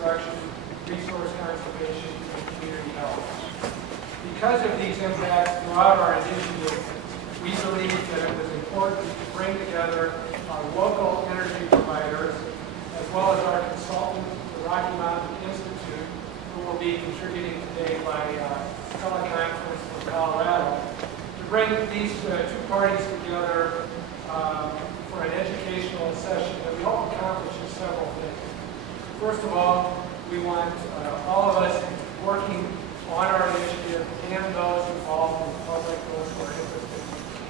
construction, resource conservation, and community health. Because of these impacts throughout our initiative, we believe that it was important to bring together our local energy providers, as well as our consultant, the Rocky Mountain Institute, who will be contributing today by teleconference from Colorado, to bring these two parties together for an educational session that we hope accomplishes several things. First of all, we want all of us working on our initiative and those involved in the public, those who are interested,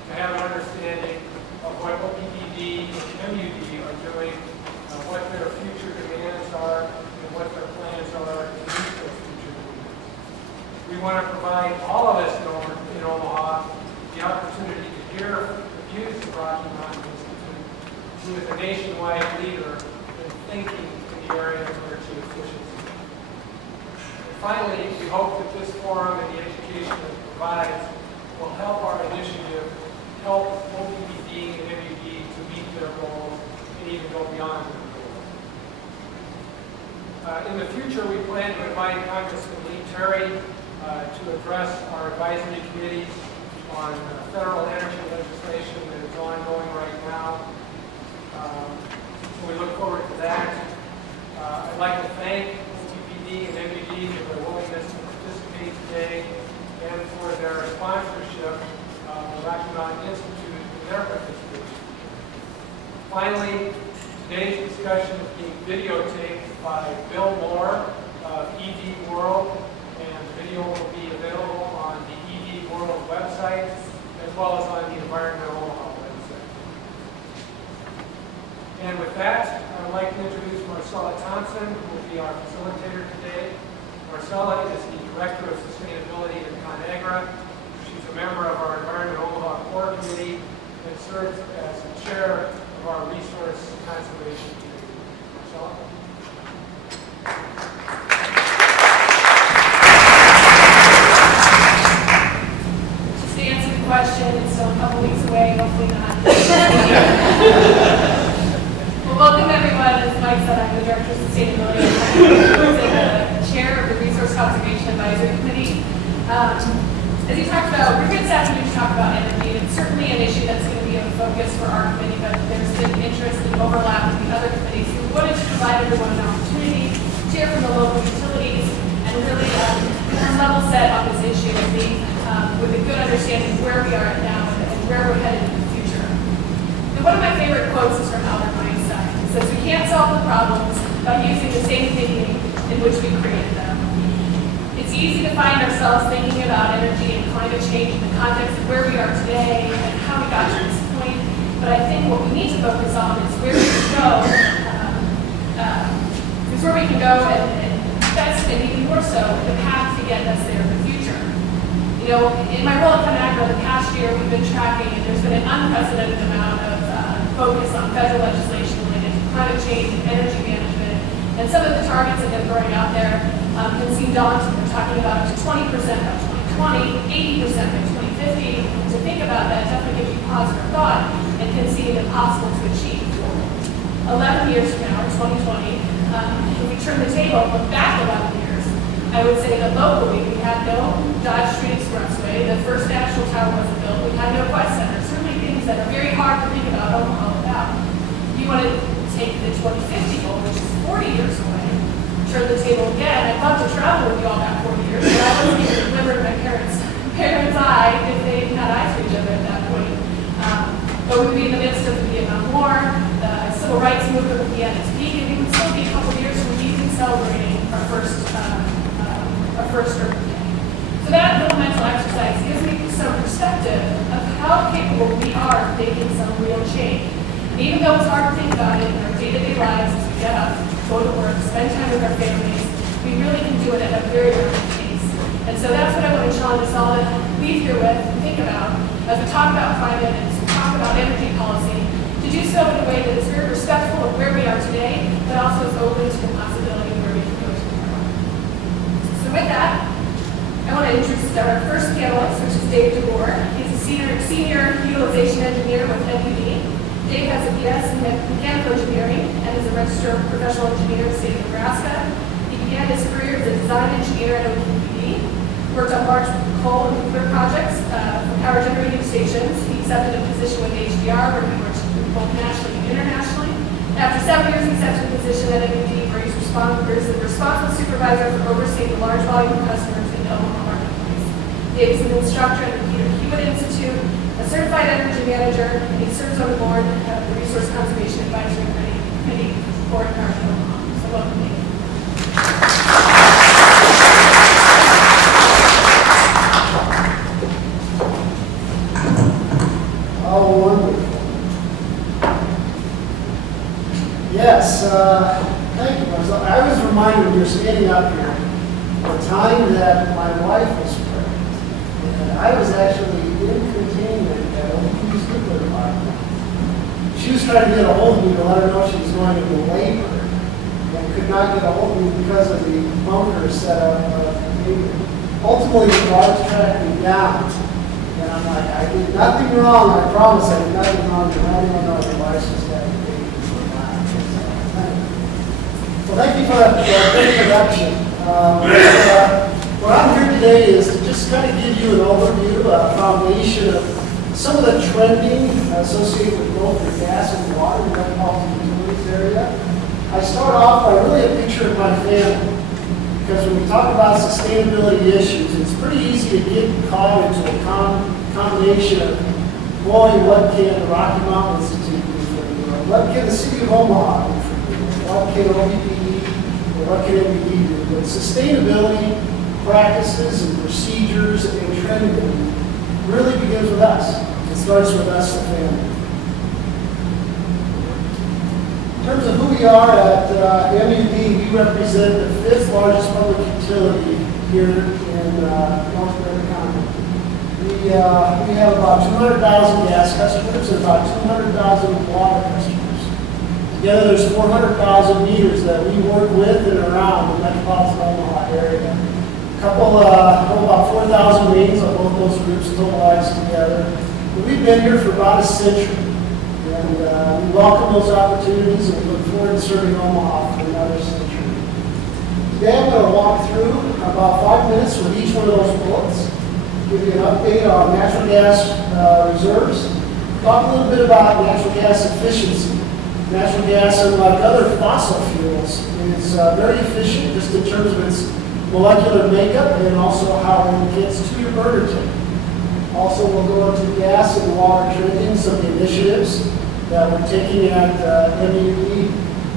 to have an understanding of what OPPD and MUD are doing, what their future demands are, and what their plans are to meet those future demands. We want to provide all of us in Omaha the opportunity to hear the views of Rocky Mountain Institute, who is a nationwide leader in thinking in the area of energy efficiency. And finally, we hope that this forum and the education it provides will help our initiative help OPPD and MUD to meet their goals and even go beyond their goals. In the future, we plan to invite Congressman Lee Terry to address our advisory committees on federal energy legislation that is ongoing right now. So we look forward to that. I'd like to thank OPPD and MUD for their willingness to participate today and for their sponsorship of the Rocky Mountain Institute and their participation. Finally, today's discussion is being videotaped by Bill Moore of U.N World, and the video will be available on the U.N World website as well as on the Environmental Omaha website. And with that, I would like to introduce Marcella Thompson, who will be our facilitator today. Marcella is the Director of Sustainability at ConAgra. She's a member of our Environmental Omaha Core Committee and serves as the chair of our Resource Conservation Committee. Marcella? Just to answer the question, it's still a couple weeks away, hopefully not. Well, welcome everyone. As Mike said, I'm the Director of Sustainability and the Chair of the Resource Conservation Advisory Committee. As you talked about, we're here this afternoon to talk about energy, and it's certainly an issue that's going to be a focus for our committee, but there's been interest and overlap with the other committees. So we wanted to provide everyone an opportunity to hear from the local utilities and really level set on this issue and be with a good understanding of where we are at now and where we're headed in the future. And one of my favorite quotes is from Albert Einstein. It says, "We can't solve the problems by using the same thinking in which we created them." It's easy to find ourselves thinking about energy and climate change in the context of where we are today and how we got to this point, but I think what we need to focus on is where we can go, and best, and even more so, the path to get us there in the future. You know, in my role at ConAgra the past year, we've been tracking, and there's been an unprecedented amount of focus on federal legislation related to climate change and energy management, and some of the targets that they're throwing out there can seem daunting. We're talking about up to 20% by 2020, 80% by 2050. To think about that definitely gives you pause for thought and can seem impossible to achieve. 11 years from now, 2020, if we turn the table and look back 11 years, I would say that locally we had no Dodge Street Expressway, the first national tower wasn't built, we had no Quest Center, certainly things that are very hard to think about Omaha without. You want to take the 2050 goal, which is 40 years away, turn the table again. I'd love to travel with you all that 40 years, but I wasn't even remembering my parents' eye if they had eyes for each other at that point. But we'd be in the midst of the Vietnam War, the civil rights movement would be at its peak, and we would still be a couple years from even celebrating our first Earth Day. So that little mental exercise gives me some perspective of how capable we are of making some real change. And even though it's hard to think about it in our day-to-day lives as we get up, go to work, spend time with our families, we really can do it at a very rapid pace. And so that's what I want to challenge us all to leave here with and think about as we talk about climate and as we talk about energy policy, to do so in a way that is very respectful of where we are today, but also is open to the possibility of where we can go tomorrow. So with that, I want to introduce our first panelist, which is Dave DeBoer. He's a senior utilization engineer with MUD. Dave has a BS in mechanical engineering and is a registered professional engineer in the state of Nebraska. design engineer at OPPD, worked on large coal and nuclear projects for power generating stations. He accepted a position with HDR where he worked both nationally and internationally. After 7 years, he accepted a position at MUD where he's the responsible supervisor for overseeing the large volume of customers in the Omaha marketplace. Dave is an instructor at the Peter Hewitt Institute, a certified energy manager, and he serves on the board of the Resource Conservation Advisory Committee for Omaha. So welcome, Dave. Oh, wonderful. Yes, thank you. I was reminded when you were standing up here, the time that my wife was pregnant, and I was actually in containment at OPPD's nuclear power plant. She was trying to get a hold of me to let her know she was going into labor, and could not get a hold of me because of the bunker set up. Ultimately, the guards tracked me down. And I'm like, I did nothing wrong. I promise I did nothing wrong. And I don't know if your license got paid or not. Well, thank you for that introduction. What I'm here today is to just kind of give you an overview, a foundation of some of the trending associated with both the gas and water in the metropolitan utilities area. I start off by really a picture of my family. Because when we talk about sustainability issues, it's pretty easy to get caught into a combination of, boy, what can the Rocky Mountain Institute do for you? Or what can the city of Omaha do for you? Or what can OPPD or what can MPD do? But sustainability practices and procedures and trending really begins with us. It starts with us, the family. In terms of who we are at MUD, we represent the 5th largest public utility here in North America. We have about 200,000 gas customers and about 200,000 water customers. Together there's 400,000 meters that we work with and around the metropolitan Omaha area. About 4,000 mains on both those groups totalized together. But we've been here for about a century. And we welcome those opportunities and we look forward to serving Omaha for another century. Today I'm going to walk through about 5 minutes with each one of those bullets, give you an update on natural gas reserves, talk a little bit about natural gas efficiency. Natural gas, unlike other fossil fuels, is very efficient just in terms of its molecular makeup and also how it gets to your burner tank. Also, we'll go into gas and water trending, some of the initiatives that we're taking at MUD.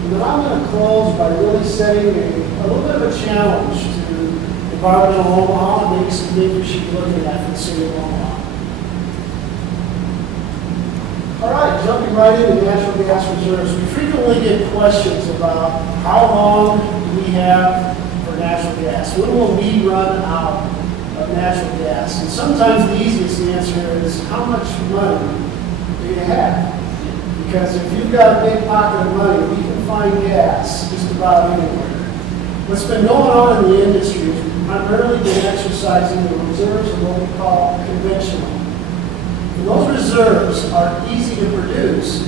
And then I'm going to close by really setting a little bit of a challenge to environmental Omaha and maybe some things we should be looking at for the city of Omaha. All right, jumping right into natural gas reserves. We frequently get questions about how long do we have for natural gas? When will we run out of natural gas? And sometimes the easiest answer is how much money do you have? Because if you've got a big pocket of money, we can find gas just about anywhere. What's been going on in the industry is we've primarily been exercising the reserves of what we call conventional. And those reserves are easy to produce,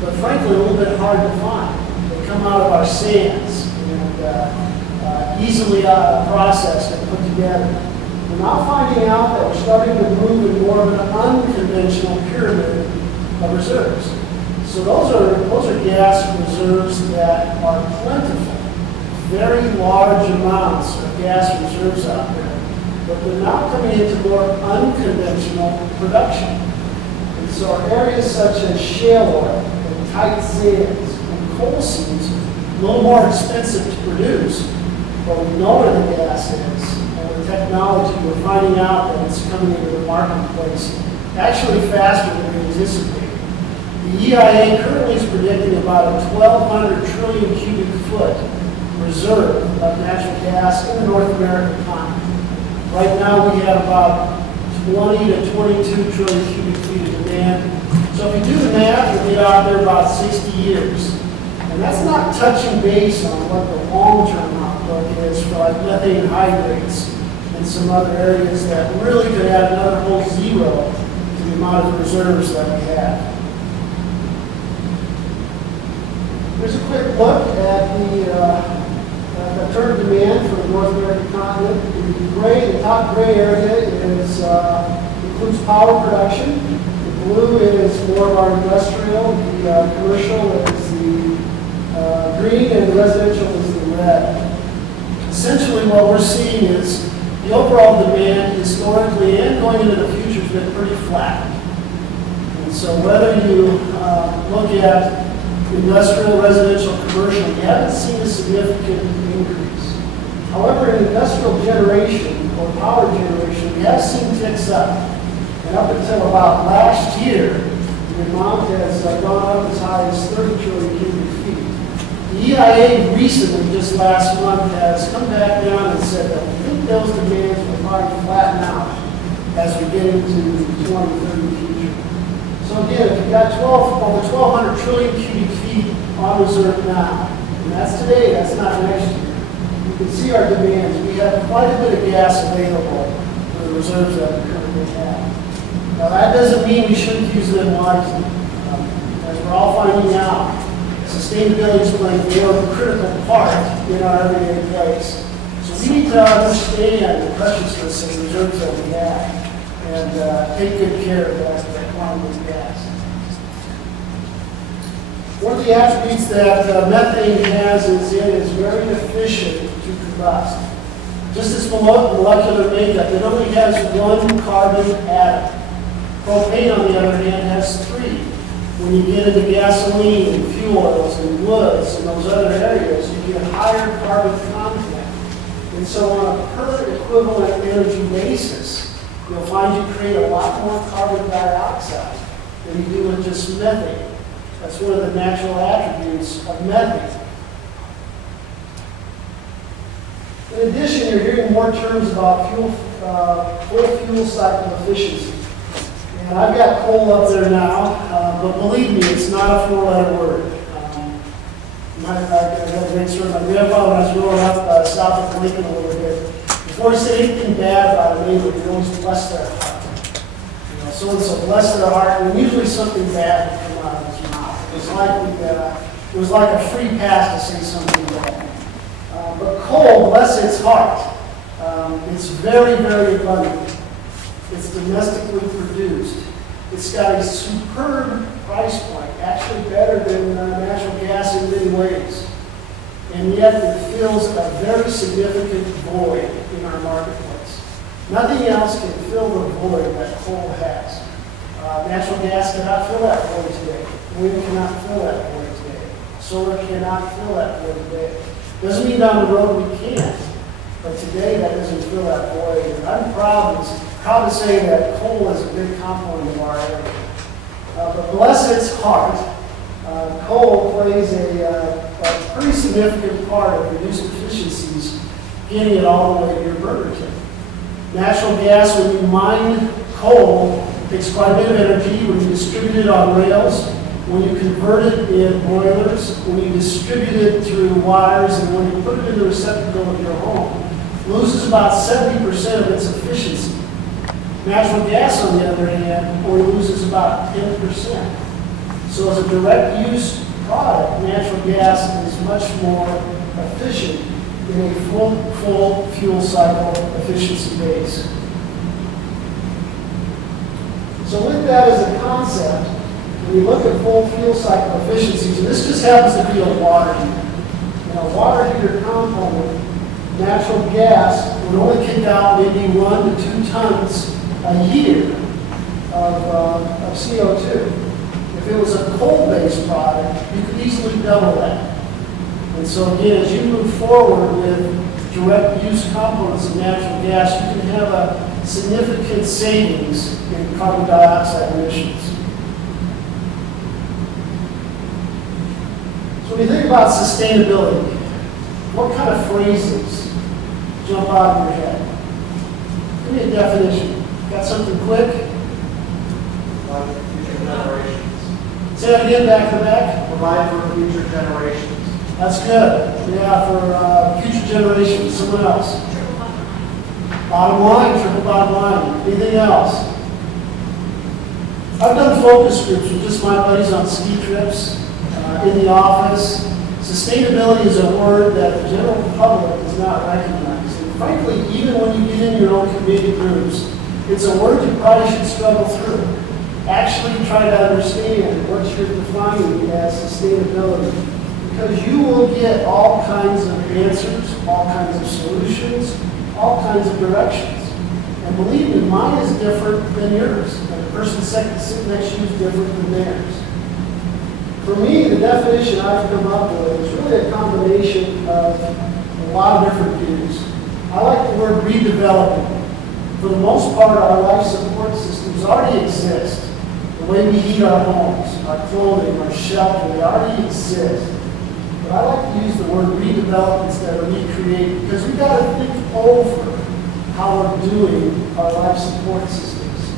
but frankly a little bit hard to find. They come out of our sands and easily processed and put together. We're now finding out that we're starting to move in more of an unconventional pyramid of reserves. So those are gas reserves that are plentiful, very large amounts of gas reserves out there, but they're now coming into more unconventional production. And so areas such as shale oil and tight sands and coal seams are a little more expensive to produce, but we know where the gas is. Technology, we're finding out that it's coming into the marketplace actually faster than we anticipated. The EIA currently is predicting about a 1,200 trillion cubic foot reserve of natural gas in the North American continent. Right now we have about 20 to 22 trillion cubic feet of demand. So if you do the math, you'll get out there about 60 years. And that's not touching base on what the long-term outlook is for like methane hydrates and some other areas that really could add another whole zero to the amount of reserves that we have. Here's a quick look at the current demand for the North American continent. The top gray area includes power production. The blue is more of our industrial. The commercial is the green, and the residential is the red. Essentially, what we're seeing is the overall demand historically and going into the future has been pretty flat. And so whether you look at industrial, residential, commercial, you haven't seen a significant increase. However, in industrial generation or power generation, we have seen ticks up. And up until about last year, the amount has gone up as high as 30 trillion cubic feet. The EIA recently, just last month, has come back down and said that we think those demands will probably flatten out as we get into 2030 future. So again, if you've got over 1,200 trillion cubic feet on reserve now, and that's today, that's not next year, you can see our demands. We have quite a bit of gas available for the reserves that we currently have. Now that doesn't mean we shouldn't use them wisely. As we're all finding out, sustainability is playing a more critical part in our everyday place. So we need to understand the preciousness of the reserves that we have and take good care of that quantity of gas. One of the attributes that methane has is it is very efficient to combust. Just its molecular makeup, it only has one carbon atom. Propane, on the other hand, has three. When you get into gasoline and fuel oils and woods and those other areas, you get higher carbon content. And so on a per equivalent energy basis, you'll find you create a lot more carbon dioxide than you do with just methane. That's one of the natural attributes of methane. In addition, you're hearing more terms about full fuel cycle efficiency. And I've got coal up there now, but believe me, it's not a four-letter word. I had a great story. My grandfather, when I was growing up south of Lincoln a little bit, before he said anything bad about a neighbor, he always blessed their heart. You know, so-and-so bless their heart, and usually something bad would come out of his mouth. It was like a free pass to say something bad. But coal, bless its heart, it's very, very abundant. It's domestically produced. It's got a superb price point, actually better than natural gas in many ways. And yet it fills a very significant void in our marketplace. Nothing else can fill the void that coal has. Natural gas cannot fill that void today. Wind cannot fill that void today. Solar cannot fill that void today. Doesn't mean down the road we can't, but today that doesn't fill that void. And I'm proud to say that coal is a big component of our area. But bless its heart, coal plays a pretty significant part of reduced efficiencies, getting it all the way to your burger tip. Natural gas, when you mine coal, takes quite a bit of energy. When you distribute it on rails, when you convert it in boilers, when you distribute it through wires, and when you put it in the receptacle of your home, loses about 70% of its efficiency. Natural gas, on the other hand, only loses about 10%. So as a direct use product, natural gas is much more efficient in a full fuel cycle efficiency base. So with that as a concept, when you look at full fuel cycle efficiencies, and this just happens to be a water heater. In a water heater component, natural gas would only kick out maybe 1 to 2 tons a year of CO2. If it was a coal-based product, you could easily double that. And so again, as you move forward with direct use components of natural gas, you can have a significant savings in carbon dioxide emissions. So when you think about sustainability, what kind of phrases jump out of your head? Give me a definition. Got something quick? Future generations. Say that again, back to back. Provide for future generations. That's good. Yeah, for future generations. Someone else. Bottom line, triple bottom line. Anything else? I've done focus groups with just my buddies on ski trips, in the office, Sustainability is a word that the general public does not recognize. And frankly, even when you get in your own committee groups, it's a word you probably should struggle through. Actually try to understand what you're defining as sustainability. Because you will get all kinds of answers, all kinds of solutions, all kinds of directions. And believe me, mine is different than yours. And the person sitting next to you is different than theirs. For me, the definition I've come up with is really a combination of a lot of different views. I like the word redevelopment. For the most part, our life support systems already exist. The way we heat our homes, our clothing, our shelter, they already exist. But I like to use the word redevelop instead of recreate because we've got to think over how we're doing our life support systems.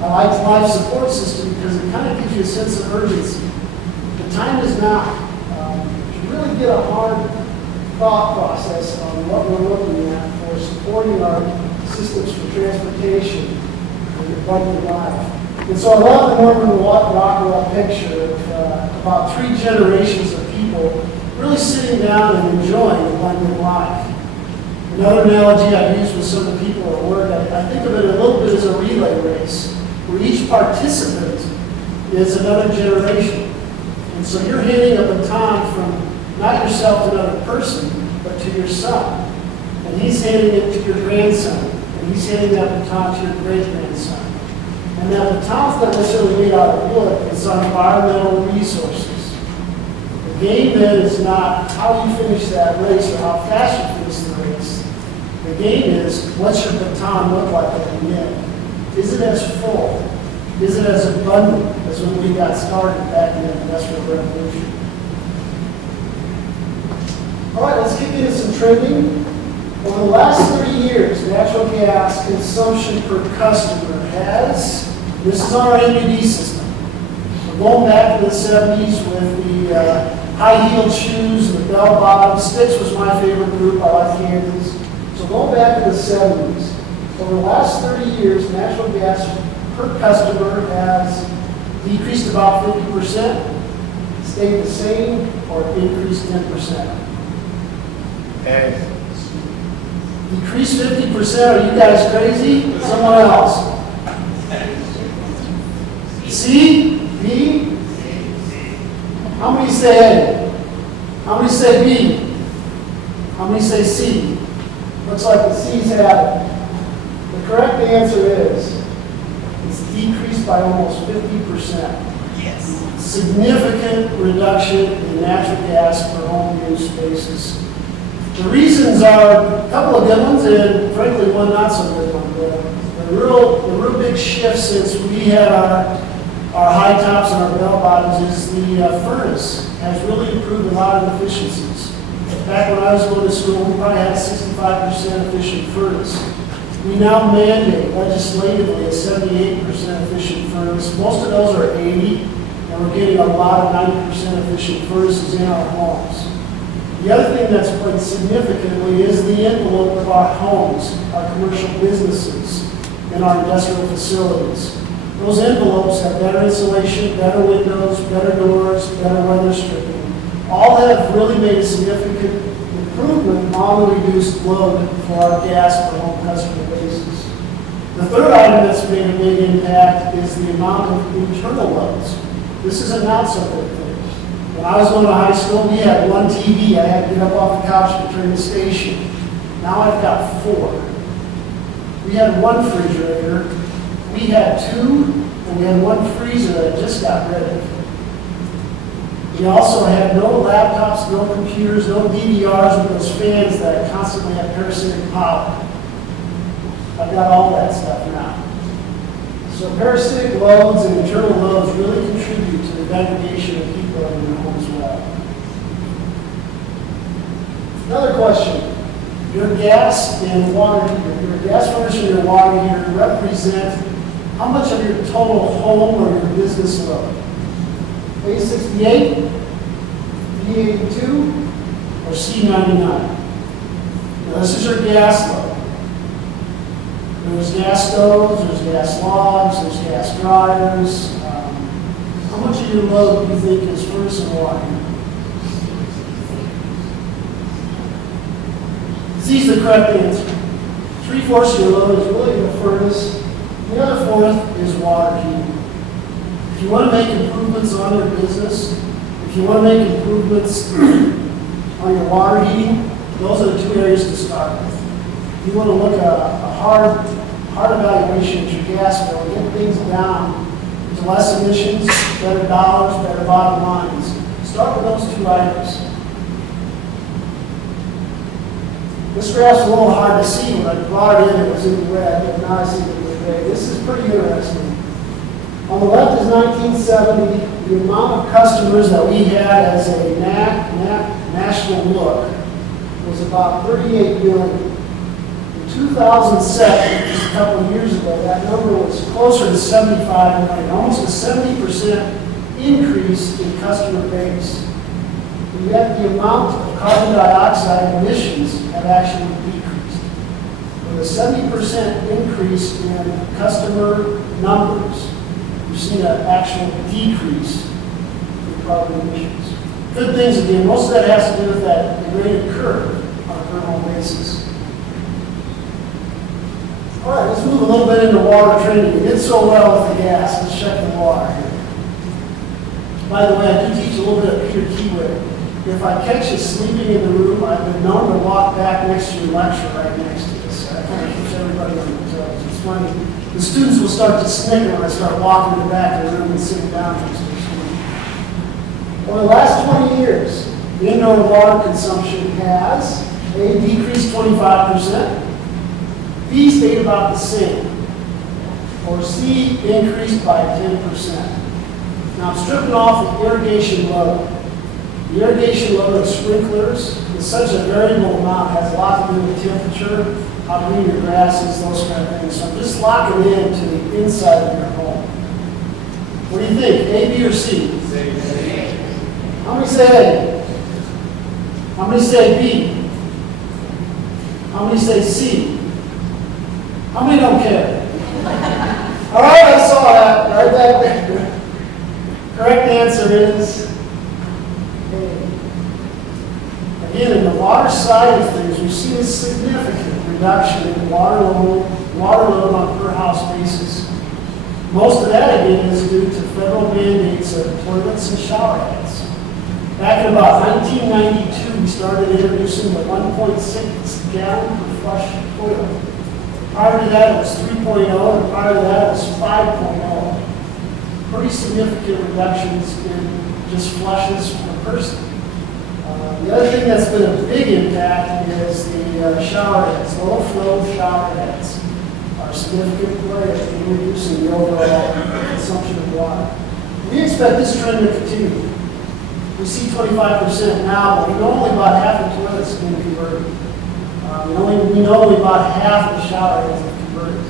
I like the life support system because it kind of gives you a sense of urgency. The time is now to really get a hard thought process on what we're looking at for supporting our systems for transportation and abundant life. And so I love the Norman Rockwell picture of about 3 generations of people really sitting down and enjoying abundant life. Another analogy I've used with some of the people at work, I think of it a little bit as a relay race, where each participant is another generation. And so you're handing a baton from not yourself to another person, but to your son. And he's handing it to your grandson. And he's handing that baton to your great-grandson. And that baton's not necessarily made out of wood, it's on environmental resources. The game then is not how you finish that race or how fast you finish the race. The game is, what's your baton look like at the end? Is it as full? Is it as abundant as when we got started back in the Industrial Revolution? All right, let's kick into some trending. Over the last 30 years, natural gas consumption per customer has, this is on our MUD system. We're going back to the 70s with the high-heeled shoes and the bell-bottoms. Sticks was my favorite group. I like Kansas. So going back to the 70s, over the last 30 years, natural gas per customer has decreased about 50%, stayed the same, or increased 10%. And Decreased 50%, are you guys crazy? Someone else. C? B? How many say A? How many say B? How many say C? Looks like the C's have it. The correct answer is, it's decreased by almost 50%. yes. Significant reduction in natural gas per home use basis. The reasons are a couple of good ones and frankly one not so good one. The real big shift since we had our high tops and our bell bottoms is the furnace has really improved a lot of efficiencies. Back when I was going to school, we probably had a 65% efficient furnace. We now mandate legislatively a 78% efficient furnace. Most of those are 80, and we're getting a lot of 90% efficient furnaces in our homes. The other thing that's quite significantly is the envelope of our homes, our commercial businesses, and our industrial facilities. Those envelopes have better insulation, better windows, better doors, better weather stripping. All have really made a significant improvement on the reduced load for our gas per home customer basis. The third item that's made a big impact is the amount of internal loads. This is a not so good thing. When I was going to high school, we had one TV. I had to get up off the couch to turn the station. Now I've got 4. We had one refrigerator. We had 2, and we had one freezer that I just got rid of. We also had no laptops, no computers, no DVRs with those fans that constantly have parasitic power. I've got all that stuff now. So parasitic loads and internal loads really contribute to the degradation of heat load in your home as well. Another question. Your gas and water heater, your gas furnace and your water heater represent how much of your total home or your business load? A68, B82, or C99? Now this is your gas load. There's gas stoves, there's gas logs, there's gas dryers. How much of your load do you think is furnace and water? C's the correct answer. 3/4 of your load is really the furnace. The other fourth is water heating. If you want to make improvements on your business, if you want to make improvements on your water heating, those are the two areas to start with. If you want to look at a hard evaluation of your gas bill, get things down to less emissions, better dollars, better bottom lines. Start with those two items. This graph's a little hard to see. When I brought it in, it was in red, but now I see it in gray. This is pretty interesting. On the left is 1970. The amount of customers that we had as a national look was about 38 million. In 2007, just a couple of years ago, that number was closer to 75 million, almost a 70% increase in customer base. And yet the amount of carbon dioxide emissions have actually decreased. With a 70% increase in customer numbers, we've seen an actual decrease in carbon emissions. Good things again, most of that has to do with that degraded curve on a per home basis. All right, let's move a little bit into water training. We did so well with the gas. Let's check the water here. By the way, I do teach a little bit of Peter Keyway. If I catch you sleeping in the room, I've been known to walk back next to your lecture right next to this. I kind of keeps everybody on their toes. It's funny. The students will start to snicker when I start walking to the back of the room and sitting down next to the student. Over the last 20 years, the indoor water consumption has A, decreased 25%, B, stayed about the same, or C, increased by 10%. Now I'm stripping off the irrigation load. The irrigation load of sprinklers is such a variable amount, has a lot to do with temperature, how green your grass is, those kind of things. So I'm just locking in to the inside of your home. What do you think, A, B, or C? How many say A? How many say B? How many say C? How many don't care? All right, I saw that right back there. Correct answer is A. Again, in the water side of things, we've seen a significant reduction in water load on a per house basis. Most of that, again, is due to federal mandates of toilets and shower heads. Back in about 1992, we started introducing the 1.6 gallon per flush toilet. Prior to that, it was 3.0, and prior to that, it was 5.0. Pretty significant reductions in just flushes per person. The other thing that's been a big impact is the shower heads. Low flow shower heads are a significant player in reducing the overall consumption of water. We expect this trend to continue. We see 25% now, but we know only about half the toilets have been converted. We know only about half the shower heads have converted.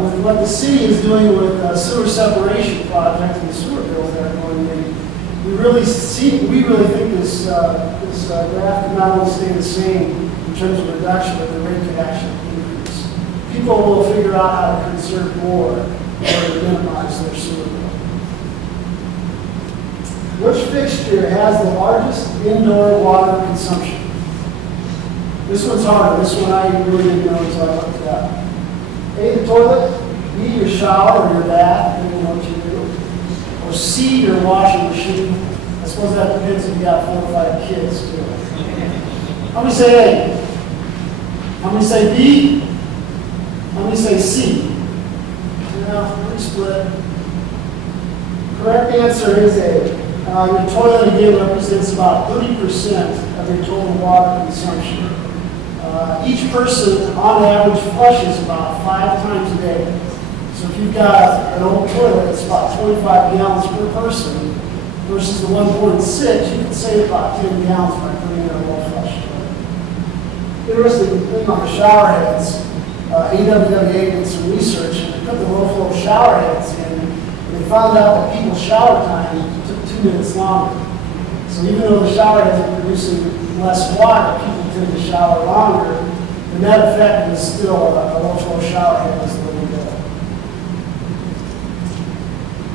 With what the city is doing with sewer separation project and the sewer bills that are going in, we really think this graph could not only stay the same in terms of reduction, but the rate could actually increase. People will figure out how to conserve more in order to minimize their sewer bill. Which fixture has the largest indoor water consumption? This one's harder. This one I really didn't know until I looked it up. A, the toilet, B, your shower or your bath, depending on what you do, or C, your washing machine. I suppose that depends if you got 4 or 5 kids too. How many say A? How many say B? How many say C? Yeah, pretty split. Correct answer is A. Your toilet again represents about 30% of your total water consumption. Each person, on average, flushes about 5 times a day. So if you've got an old toilet, it's about 25 gallons per person, versus the 1.6, you can save about 10 gallons by putting in a low flush toilet. Interesting thing on the shower heads, AWWA did some research and they put the low flow shower heads in, and they found out that people's shower time took 2 minutes longer. So even though the shower heads are producing less water, people tend to shower longer. The net effect is still a low flow shower head is the way to go.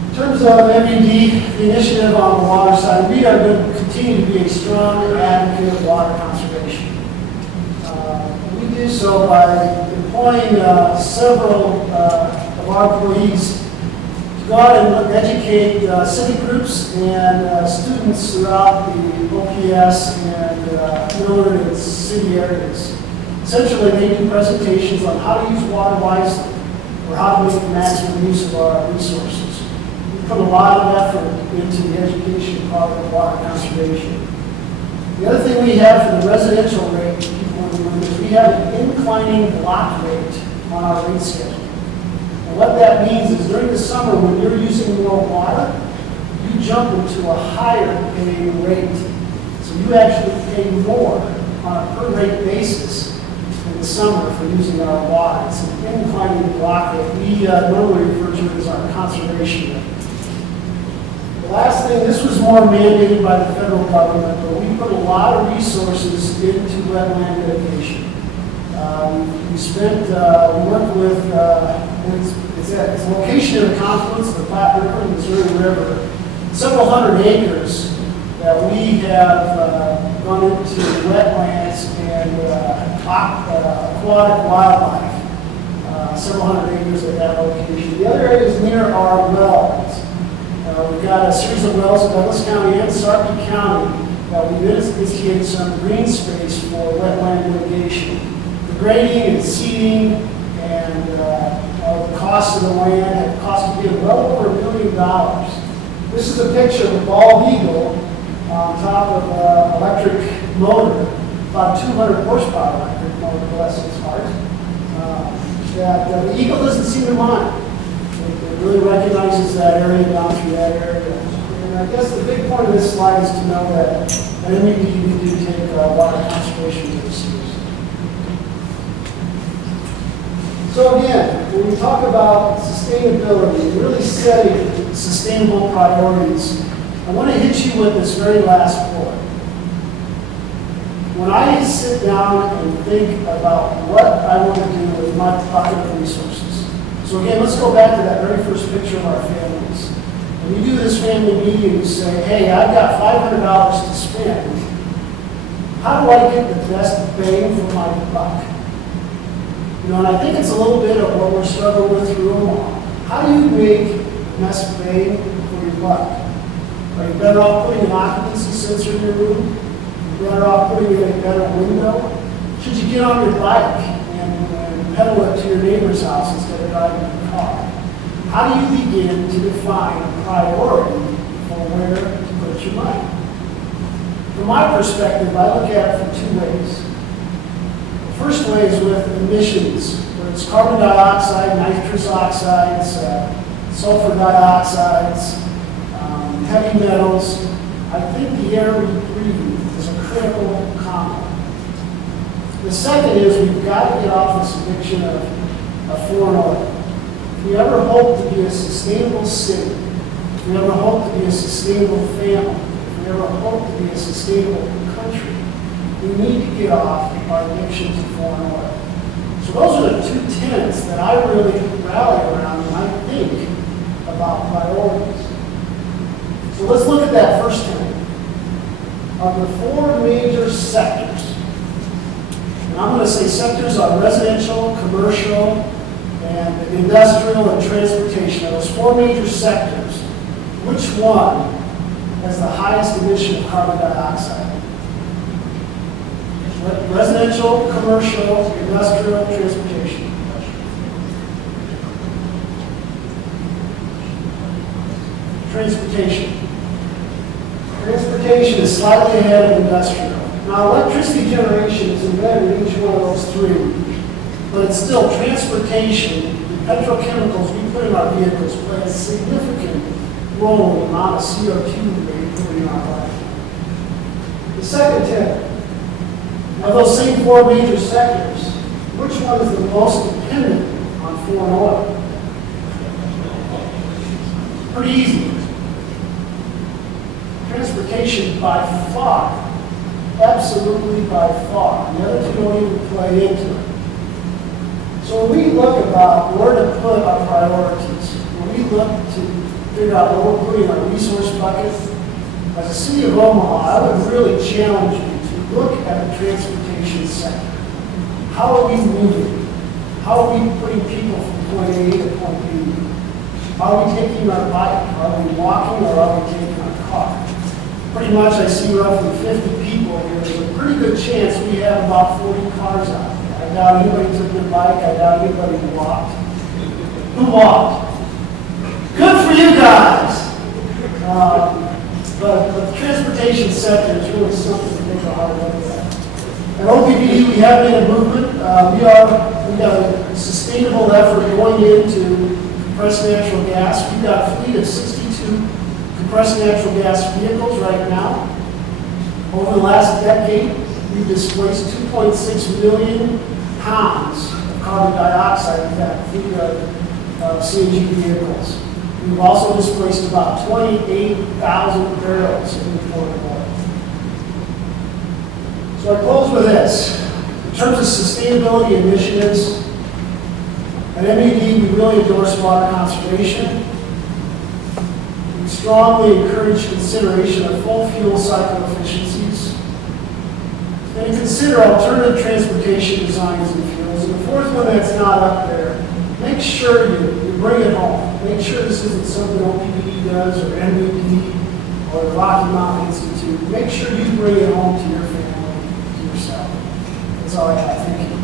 In terms of MUD, the initiative on the water side, we are going to continue to be a strong advocate of water conservation. do so by employing several of our employees to go out and educate civic groups and students throughout the OPS and Miller and city areas. Essentially, they do presentations on how to use water wisely or how to make the maximum use of our resources. We put a lot of effort into the education part of water conservation. The other thing we have for the residential rate people in the room is we have an inclining block rate on our rate schedule. And what that means is during the summer when you're using more water, you jump into a higher paying rate. So you actually pay more on a per rate basis in the summer for using our water. It's an inclining block rate. We normally refer to it as our conservation rate. The last thing, this was more mandated by the federal government, but we put a lot of resources into wetland mitigation. We worked with, it's a location in the confluence of the Platte River and Missouri River, several hundred acres that we have gone into wetlands and aquatic wildlife, several hundred acres at that location. The other areas near our wells. We've got a series of wells in Douglas County and Sarpy County that we've initiated some green space for wetland mitigation. The grading and seeding and the cost of the land have cost again well over $1 million. This is a picture of a bald eagle on top of an electric motor, about 200 horsepower electric motor, bless its heart. That the eagle doesn't seem to mind. It really recognizes that area down through that area. And I guess the big point of this slide is to know that at MED we do take water conservation very seriously. So again, when we talk about sustainability, really setting sustainable priorities, I want to hit you with this very last point. When I sit down and think about what I want to do with my pocket resources, so again, let's go back to that very first picture of our families. When you do this family meeting, you say, hey, I've got $500 to spend. How do I get the best bang for my buck? You know, and I think it's a little bit of what we're struggling with through Omaha. How do you make the best bang for your buck? Are you better off putting an occupancy sensor in your room? Are you better off putting in a better window? Should you get on your bike and pedal it to your neighbor's house instead of driving in a car? How do you begin to define a priority for where to put your money? From my perspective, I look at it from two ways. The first way is with emissions, where it's carbon dioxide, nitrous oxides, sulfur dioxides, heavy metals. I think the air we breathe is a critical component. The second is we've got to get off this addiction of foreign oil. If we ever hope to be a sustainable city, if we ever hope to be a sustainable family, if we ever hope to be a sustainable country, we need to get off our addiction to foreign oil. So those are the two tenets that I really rally around when I think about priorities. So let's look at that first tenet. Of the four major sectors, and I'm going to say sectors are residential, commercial, and industrial and transportation. Of those four major sectors, which one has the highest emission of carbon dioxide? Residential, commercial, industrial, transportation. Transportation. Transportation is slightly ahead of industrial. Now, electricity generation is embedded in each one of those three, but it's still transportation. The petrochemicals we put in our vehicles play a significant role in the amount of CO2 we put in our life. The second tip, of those same four major sectors, which one is the most dependent on foreign oil? Pretty easy. Transportation by far, absolutely by far. The other two don't even play into it. So when we look about where to put our priorities, when we look to figure out where we're putting our resource bucket, as a city of Omaha, I would really challenge you to look at the transportation sector. how are we moving? How are we putting people from point A to point B? Are we taking our bike? Are we walking, or are we taking our car? Pretty much I see roughly 50 people here. There's a pretty good chance we have about 40 cars out there. I doubt anybody took their bike. I doubt anybody walked. Who walked? Good for you guys. But the transportation sector is really something to take a hard look at. At OPPD, we have made a movement. We got a sustainable effort going into compressed natural gas. We've got a fleet of 62 compressed natural gas vehicles right now. Over the last decade, we've displaced 2.6 million pounds of carbon dioxide with that fleet of CNG vehicles. We've also displaced about 28,000 barrels of imported oil. So I close with this. In terms of sustainability initiatives, at MED we really endorse water conservation. We strongly encourage consideration of full fuel cycle efficiencies. And consider alternative transportation designs and fuels. And the fourth one that's not up there, make sure you bring it home. Make sure this isn't something OPPD does or MED or the Rocky Mountain Institute. Make sure you bring it home to your family, to yourself. That's all I have. Thank you.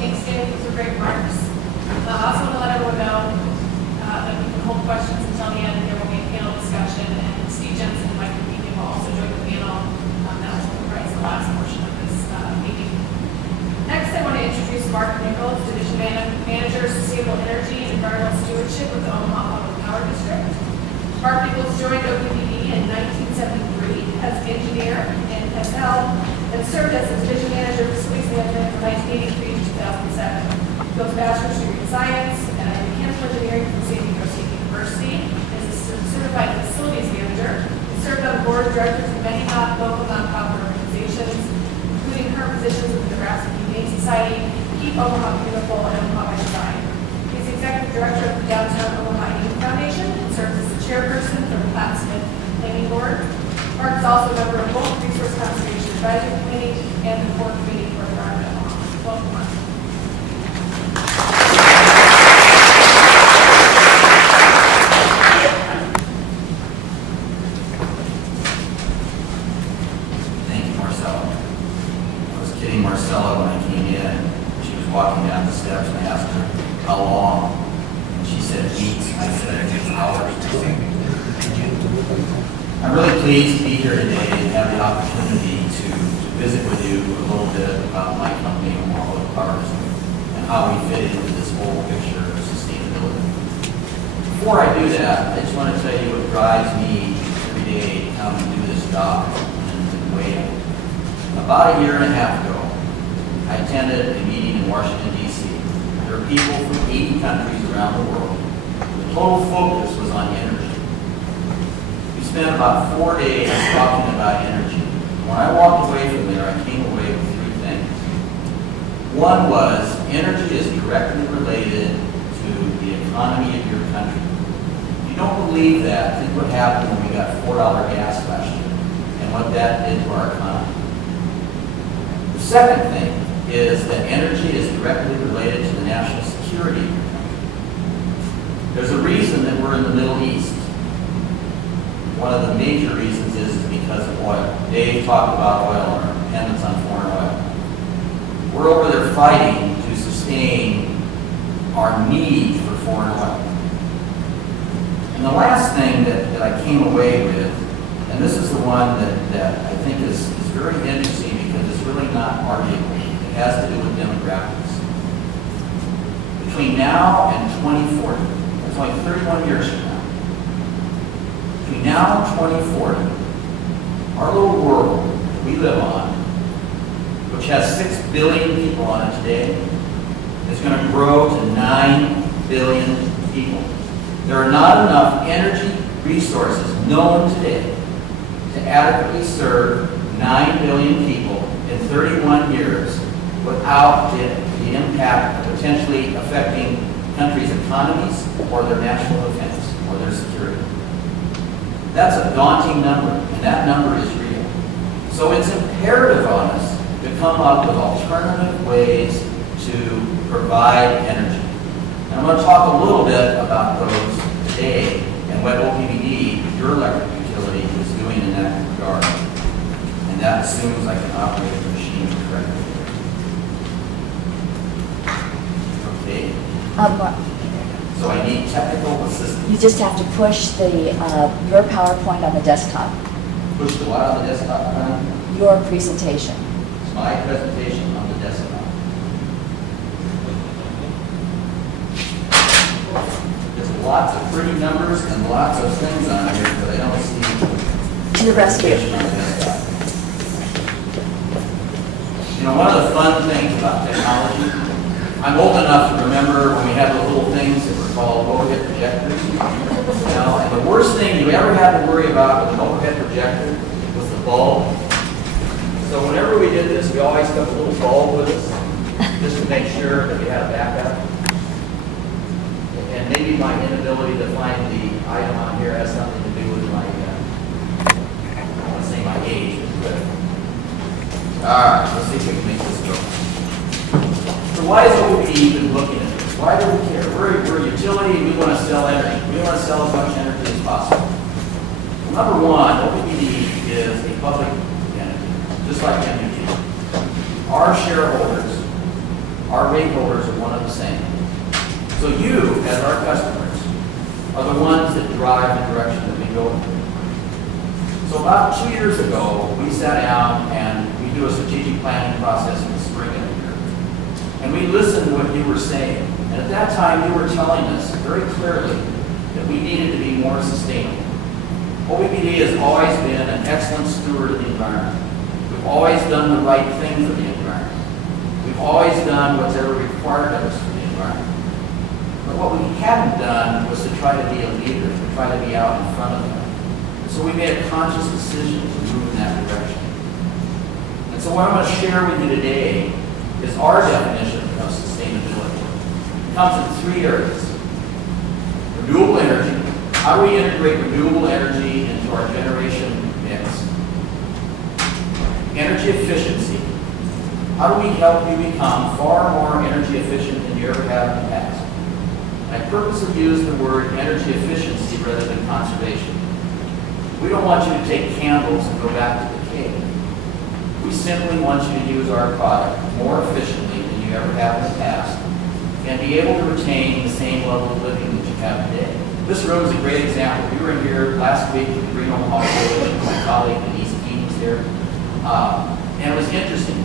Thanks, Dave. Those are great remarks. I also want to let everyone know that we can hold questions until the end. There will be a panel discussion, and Steve Jensen and Mike McKean will also join the panel. That will comprise the last portion of this meeting. Next, I want to introduce Mark Nichols, Division Manager, Sustainable Energy and Environmental Stewardship with the Omaha Public Power District. Mark Nichols joined OPPD in 1973 as engineer and has held and served as the Division Manager of Facilities Management from 1983 to 2007. He holds a bachelor's degree in science and mechanical engineering from San Diego State University. Is a certified facilities manager. He served on the board of directors of many local nonprofit organizations, including current positions with the Nebraska Humane Society, Keep Omaha Beautiful, and Omaha by Design. He's the executive director of the Downtown Omaha Youth Foundation and serves as the chairperson for the Pat Smith Planning Board. Mark is also a member of both the Resource Conservation Advisory Committee and the Core Committee for Environmental. Welcome, Mark. Thank you, Marcella. I was kidding Marcella when I came in. She was walking down the steps and I asked her how long. And she said weeks. I said it's hours. I'm really pleased to be here today and have the opportunity to visit with you a little bit about my company, Omaha Power District, and how we fit into this whole picture of sustainability. Before I do that, I just want to tell you what drives me every day to come and do this job and weigh in. About a year and a half ago, I attended a meeting in Washington, D.C. There were people from 80 countries around the world. The total focus was on energy. We spent about 4 days talking about energy. When I walked away from there, I came away with three things. One was energy is directly related to the economy of your country. If you don't believe that, think what happened when we got $4 gas last year and what that did to our economy. The second thing is that energy is directly related to the national security of your country. There's a reason that we're in the Middle East. One of the major reasons is because of oil. Dave talked about oil and our dependence on foreign oil. We're over there fighting to sustain our need for foreign oil. And the last thing that I came away with, and this is the one that I think is very interesting because it's really not arguable. It has to do with demographics. Between now and 2040, that's only 31 years from now, between now and 2040, our little world that we live on, which has 6 billion people on it today, is going to grow to 9 billion people. There are not enough energy resources known today to adequately serve 9 billion people in 31 years without the impact of potentially affecting countries' economies or their national defense or their security. That's a daunting number, and that number is real. So it's imperative on us to come up with alternative ways to provide energy. And I'm going to talk a little bit about those today and what OPPD, your electric utility, is doing in that regard. And that assumes I can operate the machine correctly. Okay, so I need technical assistance. You just have to push the your PowerPoint on the desktop, Push the what on the desktop, Brian? your presentation. It's my presentation on the desktop. There's lots of pretty numbers and lots of things on here, but I don't see To the rescue. presentation on the desktop. You know, one of the fun things about technology, I'm old enough to remember when we had those little things that were called overhead projectors. You know, and the worst thing you ever had to worry about with an overhead projector was the bulb. So whenever we did this, we always took a little bulb with us, just to make sure that we had a backup. And maybe my inability to find the item on here has something to do with my, I don't want to say my age, but. All right, let's see if we can make this go. So why is OPPD even looking at this? Why do we care? We're a utility, we want to sell energy. We want to sell as much energy as possible. Well, number one, OPPD is a public entity, just like MUD. Our shareholders, our rate holders are one of the same. So you, as our customers, are the ones that drive the direction that we go in. So about 2 years ago, we sat down and we do a strategic planning process in the spring of the year. And we listened to what you were saying. And at that time, you were telling us very clearly that we needed to be more sustainable. OPPD has always been an excellent steward of the environment. We've always done the right things for the environment. We've always done what's ever required of us for the environment. But what we hadn't done was to try to be a leader, to try to be out in front of them. So we made a conscious decision to move in that direction. And so what I'm going to share with you today is our definition of sustainability. It comes in 3 areas. Renewable energy. How do we integrate renewable energy into our generation mix? Energy efficiency. How do we help you become far more energy efficient than you ever have in the past? I purposely use the word energy efficiency rather than conservation. We don't want you to take candles and go back to the cave. We simply want you to use our product more efficiently than you ever have in the past and be able to retain the same level of living that you have today. This room is a great example. We were in here last week with the Green Omaha Coalition. My colleague Denise Keene was there. And it was interesting.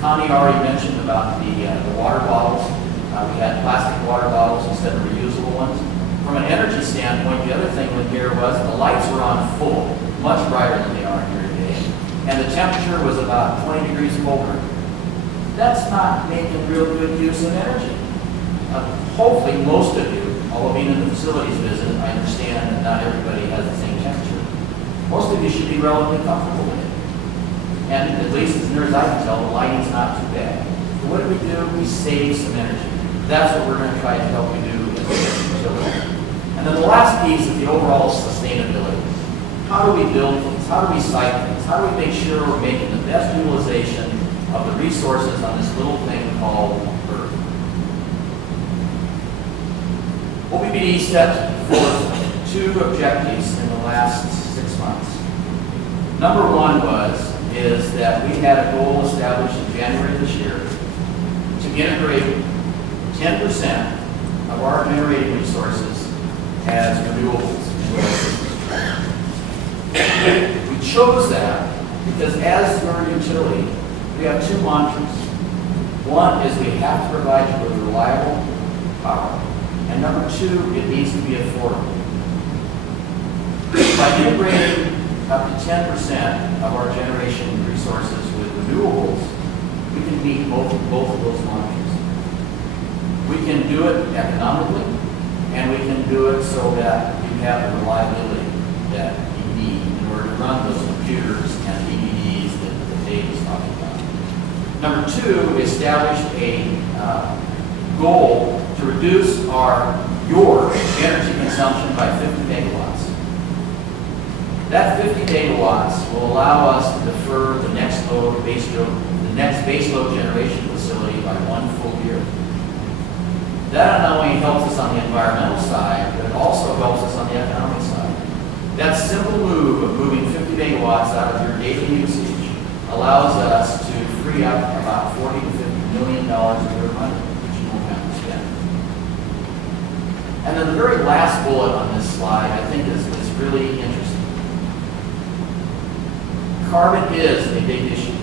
Connie already mentioned about the water bottles. We had plastic water bottles instead of reusable ones. From an energy standpoint, the other thing with here was the lights were on full, much brighter than they are here today. And the temperature was about 20 degrees colder. That's not making real good use of energy. Hopefully most of you, although being in the facilities business, I understand that not everybody has the same temperature. Most of you should be relatively comfortable with it. And at least as near as I can tell, the lighting's not too bad. So what do? We save some energy. That's what we're going to try to help you do as a utility. And then the last piece is the overall sustainability. How do we build things? How do we site things? How do we make sure we're making the best utilization of the resources on this little thing called Earth? OPPD set forth 2 objectives in the last 6 months. Number one is that we had a goal established in January this year to integrate 10% of our generating resources as renewables. We chose that because as your utility, we have 2 mantras. One is we have to provide you with reliable power. And number 2, it needs to be affordable. By integrating up to 10% of our generation resources with renewables, we can meet both of those mantras. We can do it economically, and we can do it so that you have the reliability that you need in order to run those computers and DVDs that Dave was talking about. Number 2, establish a goal to reduce your energy consumption by 50 megawatts. That 50 megawatts will allow us to defer the next base load generation facility by 1 full year. That not only helps us on the environmental side, but it also helps us on the economic side. That simple move of moving 50 megawatts out of your daily usage allows us to free up about $40 to $50 million of your money, which you won't have to spend. And then the very last bullet on this slide, I think is really interesting. Carbon is a big issue.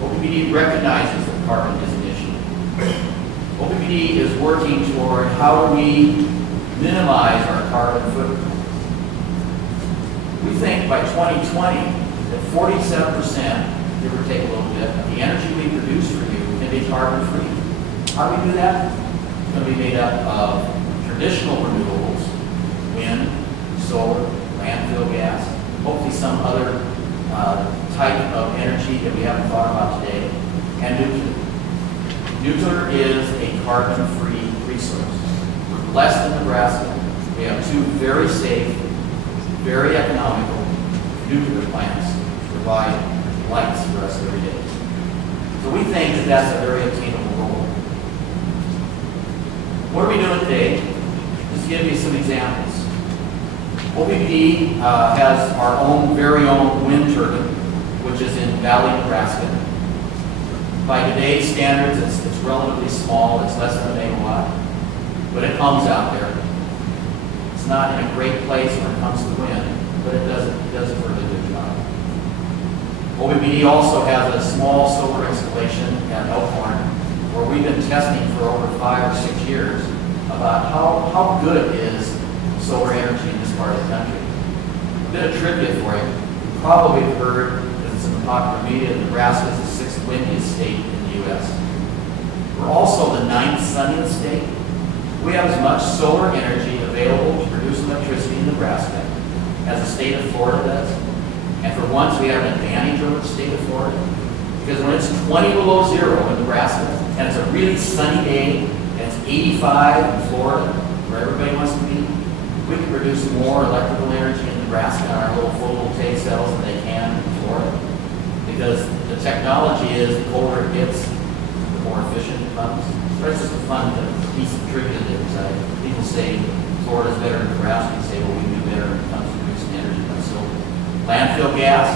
OPPD recognizes that carbon is an issue. OPPD is working toward how do we minimize our carbon footprint. We think by 2020 that 47%, give or take a little bit, of the energy we produce for you can be carbon free. How do we do that? It's going to be made up of traditional renewables, wind, solar, landfill gas, hopefully some other type of energy that we haven't thought about today, and nuclear. Nuclear is a carbon-free resource. We're blessed in Nebraska. We have 2 very safe, very economical nuclear plants to provide lights for us every day. So we think that that's a very attainable goal. What are we doing today? Just to give you some examples. OPPD has our very own wind turbine, which is in Valley, Nebraska. By today's standards, it's relatively small. It's less than a megawatt, but it hums out there. It's not in a great place when it comes to wind, but it does a really good job. OPPD also has a small solar installation at Elkhorn, where we've been testing for over 5 or 6 years about how good is solar energy in this part of the country. A bit of trivia for you. You probably have heard, because it's in the popular media, Nebraska is the 6th windiest state in the U.S. We're also the 9th sunniest state. We have as much solar energy available to produce electricity in Nebraska as the state of Florida does. And for once, we have an advantage over the state of Florida. Because when it's 20 below zero in Nebraska, and it's a really sunny day, and it's 85 in Florida, where everybody wants to be, we can produce more electrical energy in Nebraska on our little photovoltaic cells than they can in Florida. Because the technology is, the colder it gets, the more efficient it becomes. So that's just a fun piece of trivia that people say Florida's better than Nebraska, and say, well, we do better when it comes to producing energy from solar. Landfill gas.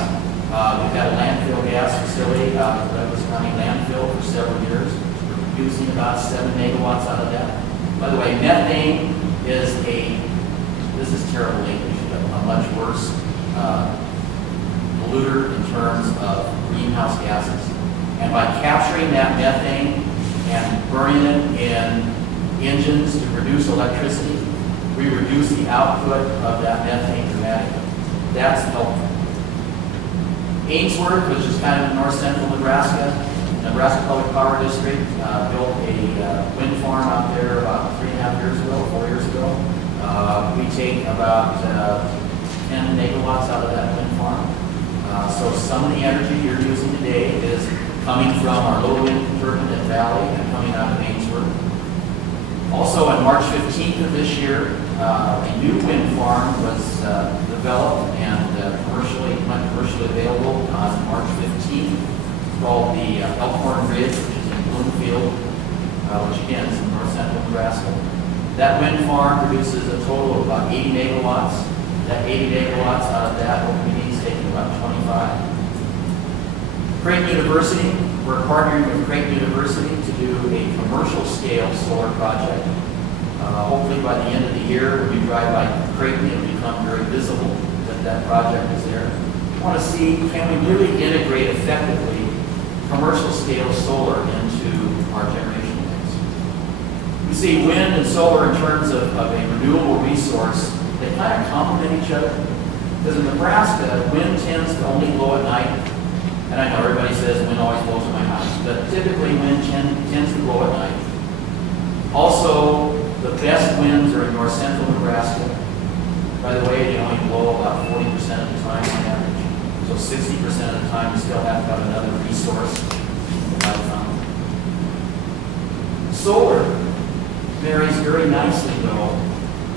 We've had a landfill gas facility out of Douglas County landfill for several years. We're producing about 7 megawatts out of that. By the way, methane is this is terrible English, but a much worse polluter in terms of greenhouse gases. And by capturing that methane and burning it in engines to produce electricity, we reduce the output of that methane dramatically. That's helpful. Ainsworth, which is kind of north central Nebraska, Nebraska Public Power District, built a wind farm out there about 3.5 years ago, 4 years ago. We take about 10 megawatts out of that wind farm. So some of the energy you're using today is coming from our low wind turbine at Valley and coming out of Ainsworth. Also on March 15th of this year, a new wind farm was developed and went commercially available on March 15th. It's called the Elkhorn Ridge, which is in Bloomfield, which again is in north central Nebraska. That wind farm produces a total of about 80 megawatts. That 80 megawatts out of that, OPPD is taking about 25. Creighton University, we're partnering with Creighton University to do a commercial scale solar project. Hopefully by the end of the year, when you drive by Creighton, it'll become very visible that that project is there. We want to see, can we really integrate effectively commercial scale solar into our generation mix? We see wind and solar in terms of a renewable resource. They kind of complement each other. Because in Nebraska, wind tends to only blow at night. And I know everybody says wind always blows in my house, but typically wind tends to blow at night. Also, the best winds are in north central Nebraska. By the way, they only blow about 40% of the time on average. So 60% of the time you still have to have another resource to provide time. Solar marries very nicely though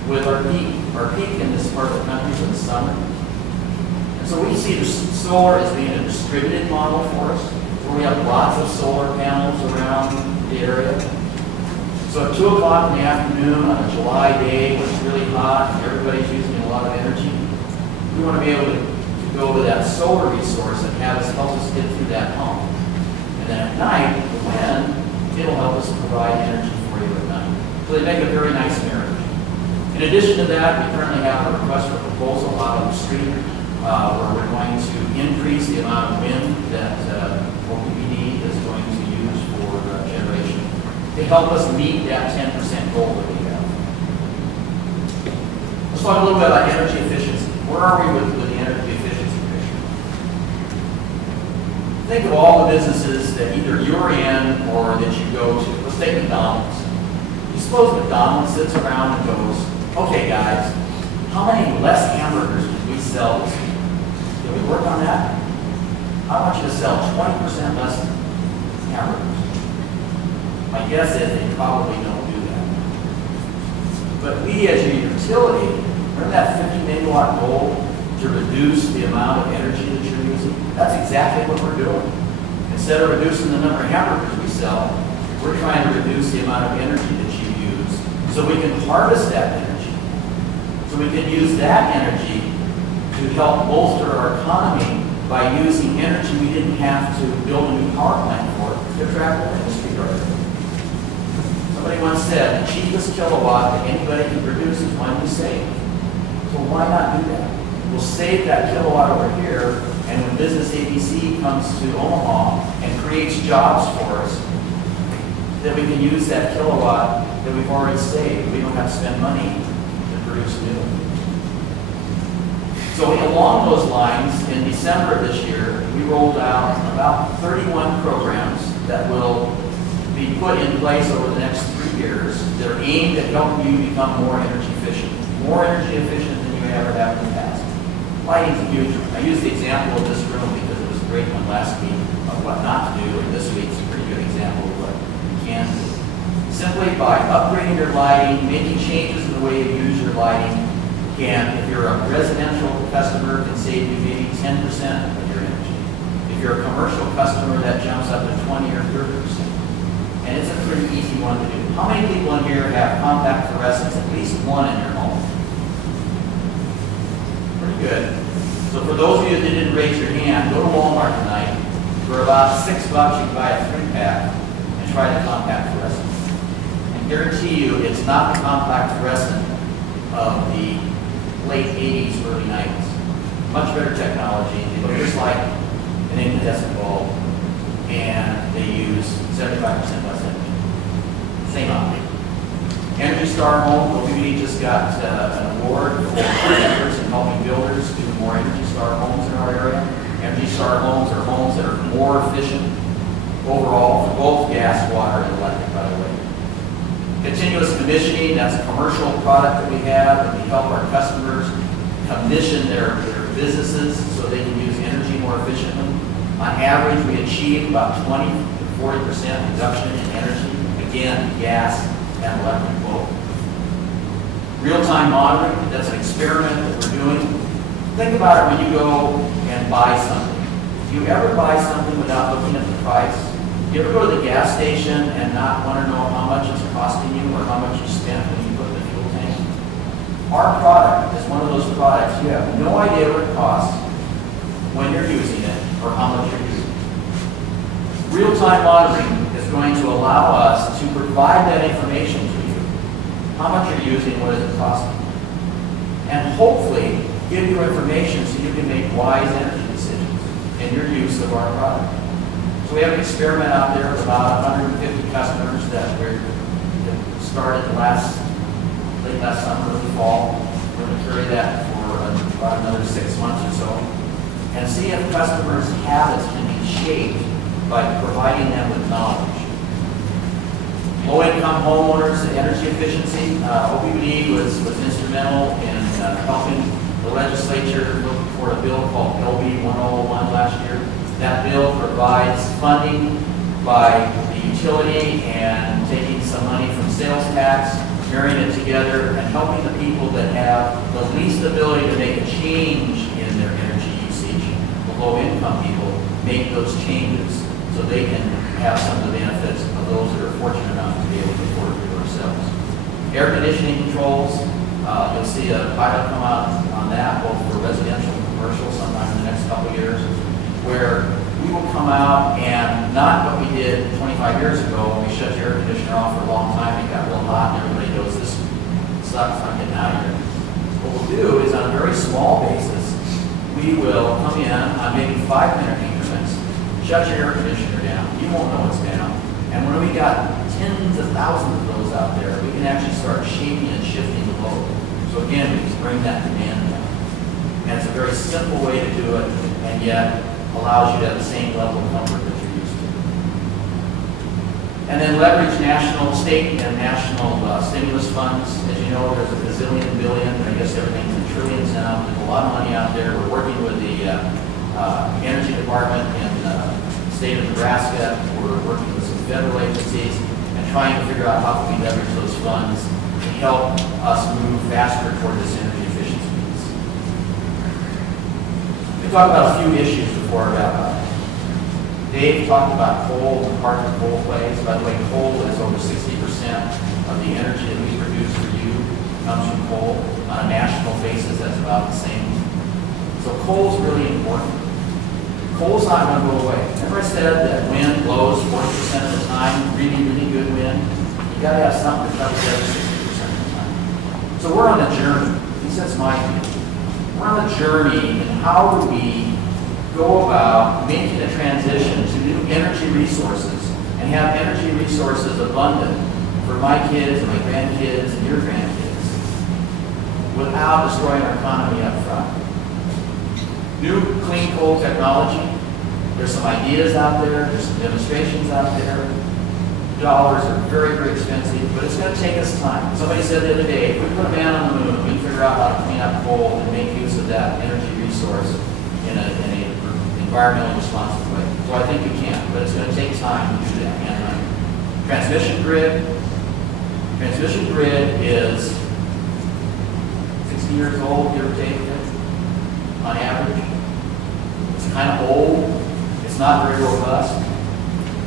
with our peak. Our peak in this part of the country is in the summer. So we see the solar as being a distributed model for us, where we have lots of solar panels around the area. So at 2 o'clock in the afternoon on a July day when it's really hot and everybody's using a lot of energy, we want to be able to go to that solar resource and have us help us get through that hump. And then at night, the wind, it'll help us provide energy for you at night. So they make a very nice marriage. In addition to that, we currently have a request for proposal out on the street where we're going to increase the amount of wind that OPPD is going to use for generation to help us meet that 10% goal that we have. Let's talk a little bit about energy efficiency. Where are we with the energy efficiency picture? Think of all the businesses that either you're in or that you go to. Let's take McDonald's. You suppose McDonald's sits around and goes, okay guys, how many less hamburgers can we sell this week? Can we work on that? I want you to sell 20% less hamburgers. My guess is they probably don't do that. But we as a utility, remember that 50 megawatt goal to reduce the amount of energy that you're using? That's exactly what we're doing. Instead of reducing the number of hamburgers we sell, we're trying to reduce the amount of energy that you use so we can harvest that energy. So we can use that energy to help bolster our economy by using energy we didn't have to build a new power plant for to attract the industry growth. Somebody once said, the cheapest kilowatt that anybody can produce is one we save. So why not do that? We'll save that kilowatt over here, and when Business ABC comes to Omaha and creates jobs for us, that we can use that kilowatt that we've already saved. We don't have to spend money to produce new. So along those lines, in December of this year, we rolled out about 31 programs that will be put in place over the next 3 years that are aimed at helping you become more energy efficient than you ever have in the past. Lighting's a huge one. I used the example of this room because it was a great one last week of what not to do, and this week's a pretty good example of what you can do. Simply by upgrading your lighting, making changes in the way you use your lighting, can, if you're a residential customer, can save you maybe 10% of your energy. If you're a commercial customer, that jumps up to 20 or 30%. And it's a pretty easy one to do. How many people in here have compact fluorescents, at least one in your home? Pretty good. So for those of you that didn't raise your hand, go to Walmart tonight. For about $6, you can buy a 3-pack and try the compact fluorescent. And guarantee you, it's not the compact fluorescent of the late 80s, early 90s. Much better technology. They look just like an incandescent bulb, and they use 75% less energy. Same optic. Energy Star Homes, OPPD just got an award for efforts in helping builders do more Energy Star homes in our area. Energy Star homes are homes that are more efficient overall for both gas, water, and electric, by the way. Continuous commissioning, that's a commercial product that we have, and we help our customers commission their businesses so they can use energy more efficiently. On average, we achieve about 20 to 40% reduction in energy. Again, gas and electric both. Real-time monitoring, that's an experiment that we're doing. Think about it when you go and buy something. Do you ever buy something without looking at the price? You ever go to the gas station and not want to know how much it's costing you or how much you spent when you put in the fuel tank? Our product is one of those products you have no idea what it costs when you're using it or how much you're using it. Real-time monitoring is going to allow us to provide that information to you. How much you're using, what is it costing? And hopefully give you information so you can make wise energy decisions in your use of our product. So we have an experiment out there with about 150 customers that started late last summer, early fall. We're going to carry that for about another 6 months or so, and see if customers' habits can be shaped by providing them with knowledge. Low-income homeowners, energy efficiency. OPPD was instrumental in helping the legislature look for a bill called LB 101 last year. That bill provides funding by the utility and taking some money from sales tax, marrying it together, and helping the people that have the least ability to make a change in their energy usage low-income people make those changes so they can have some of the benefits of those that are fortunate enough to be able to afford it for themselves. Air conditioning controls, you'll see a pilot come out on that, both for residential and commercial sometime in the next couple of years, where we will come out and not what we did 25 years ago when we shut the air conditioner off for a long time, it got real hot and everybody goes, this sucks, I'm getting out of here. What we'll do is on a very small basis, we will come in on maybe 5-minute increments, shut your air conditioner down, you won't know it's down, and when we got tens of thousands of those out there, we can actually start shaping and shifting the load. So again, we just bring that demand down. And it's a very simple way to do it, and yet allows you to have the same level of comfort that you're used to. And then leverage national, state, and national stimulus funds. As you know, there's a gazillion billion, I guess everything's in trillions now. There's a lot of money out there. We're working with the Energy Department in the state of Nebraska. We're working with some federal agencies and trying to figure out how can we leverage those funds to help us move faster toward this energy efficiency piece. We talked about a few issues before I wrap up. Dave talked about coal and the part that coal plays. By the way, coal is over 60% of the energy that we produce for you comes from coal. On a national basis, that's about the same. So coal is really important. Coal's not going to go away. Remember I said that wind blows 40% of the time, really, really good wind? You got to have something that covers the other 60% of the time. So we're on a journey. At least that's my view. We're on a journey in how do we go about making a transition to new energy resources and have energy resources abundant for my kids and my grandkids and your grandkids without destroying our economy up front. New clean coal technology, there's some ideas out there, there's some demonstrations out there. Dollars are very, very expensive, but it's going to take us time. Somebody said the other day, if we put a man on the moon, we can figure out how to clean up coal and make use of that energy resource in an environmentally responsible way. So I think we can, but it's going to take time to do that. And transmission grid is 60 years old, give or take, on average. It's kind of old. It's not very robust.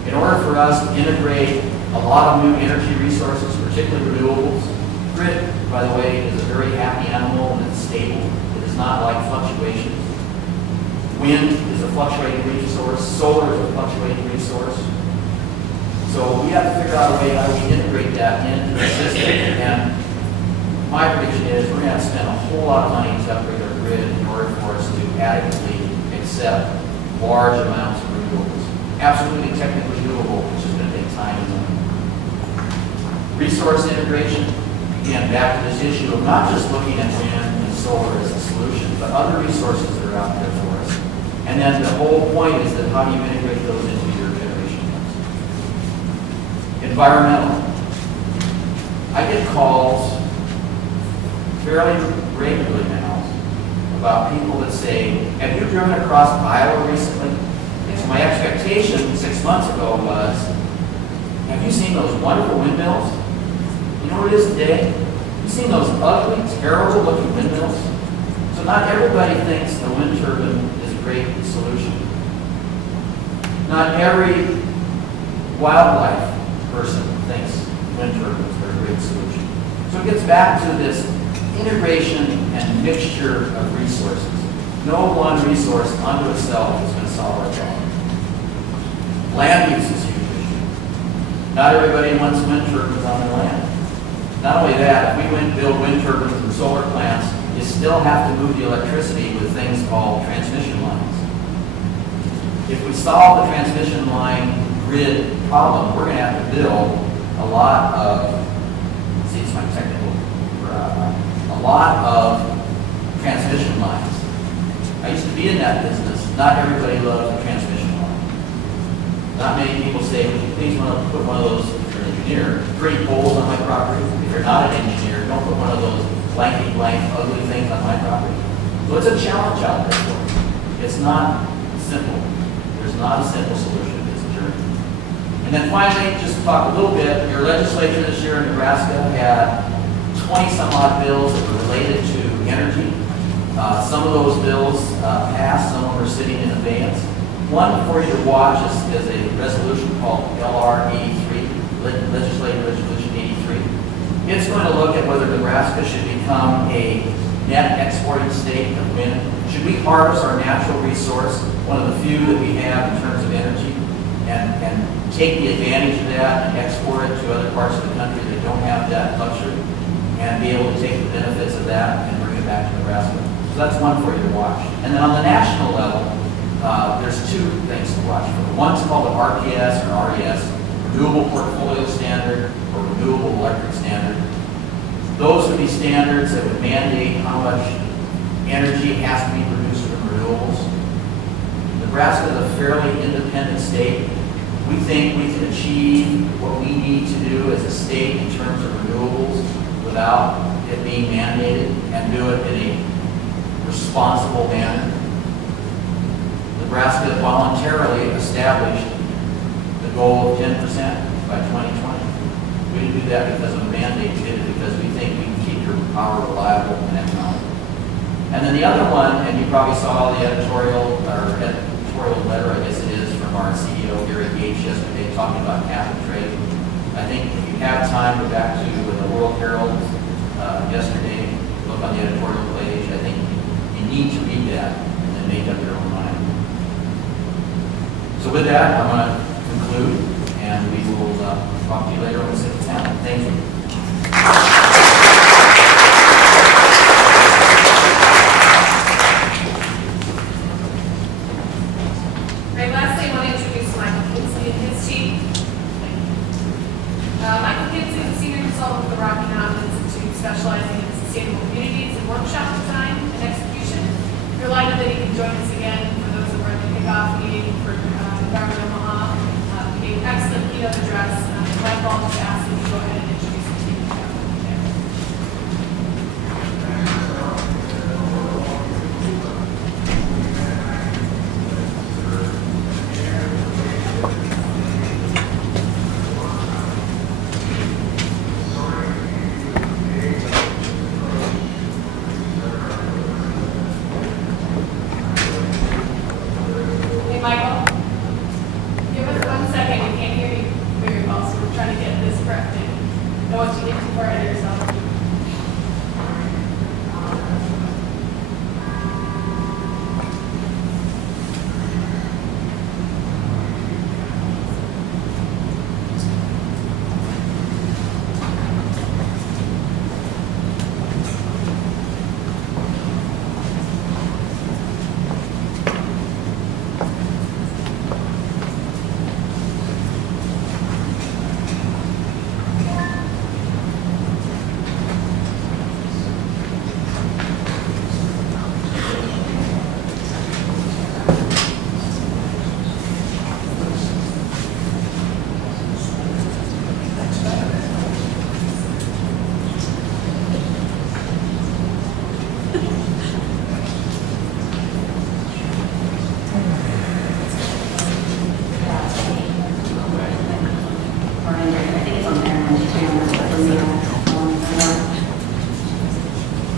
In order for us to integrate a lot of new energy resources, particularly renewables, grid, by the way, is a very happy animal and it's stable. It does not like fluctuations. Wind is a fluctuating resource. Solar is a fluctuating resource. So we have to figure out a way how we integrate that into the system. And my prediction is we're going to have to spend a whole lot of money to upgrade our grid in order for us to adequately accept large amounts of renewables. Absolutely technically doable, it's just going to take time and money. Resource integration, again, back to this issue of not just looking at wind and solar as a solution, but other resources that are out there for us. And then the whole point is that how do you integrate those into your generation mix? Environmental. I get calls fairly regularly now about people that say, have you driven across Iowa recently? So my expectation 6 months ago was, have you seen those wonderful windmills? You know what it is today? Have you seen those ugly, terrible looking windmills? So not everybody thinks the wind turbine is a great solution. Not every wildlife person thinks wind turbines are a great solution. So it gets back to this integration and mixture of resources. No one resource unto itself is going to solve our problem. Land use is a huge issue. Not everybody wants wind turbines on their land. Not only that, if we build wind turbines and solar plants, you still have to move the electricity with things called transmission lines. If we solve the transmission line grid problem, we're going to have to build a lot of, let's see, it's my technical, a lot of transmission lines. I used to be in that business. Not everybody loves a transmission line. Not many people say, would you please want to put one of those, if you're an engineer, 3 poles on my property. If you're not an engineer, don't put one of those blanky blank ugly things on my property. So it's a challenge out there for you. It's not simple. There's not a simple solution to this journey. And then finally, just to talk a little bit, your legislature this year in Nebraska had 20 some odd bills that were related to energy. Some of those bills passed, some of them are sitting in abeyance. One for you to watch is a resolution called LR 83, Legislative Resolution 83. It's going to look at whether Nebraska should become a net exporting state of wind. Should we harvest our natural resource, one of the few that we have in terms of energy, and take the advantage of that and export it to other parts of the country that don't have that luxury, and be able to take the benefits of that and bring it back to Nebraska? So that's one for you to watch. And then on the national level, there's two things to watch for. One's called the RPS or RES, Renewable Portfolio Standard or Renewable Electric Standard. Those would be standards that would mandate how much energy has to be produced from renewables. Nebraska is a fairly independent state. We think we can achieve what we need to do as a state in terms of renewables without it being mandated, and do it in a responsible manner. Nebraska voluntarily established the goal of 10% by 2020. We didn't do that because of a mandate. We did it because we think we can keep your power reliable and economic. And then the other one, and you probably saw the editorial letter, I guess it is, from our CEO Gary Gates yesterday, talking about cap and trade. I think if you have time, go back to the World Herald yesterday, look on the editorial page. I think you need to read that and then make up your own mind. So with that, I'm going to conclude, and we will talk to you later on the 6th panel. Thank you. Right, lastly, I want to introduce Michael Kinsey and his team. Michael Kinsey is a senior consultant with the Rocky Mountain Institute, specializing in sustainable communities and workshop design and execution. We're delighted that he can join us again for those that were at the kickoff meeting for Environment Omaha. He gave an excellent keynote address. Michael, I'll just ask you to go ahead and introduce the team. Hey, Michael, give us 1 second. We can't hear you very well, so we're trying to get this corrected. Don't want you to get too far ahead of yourself.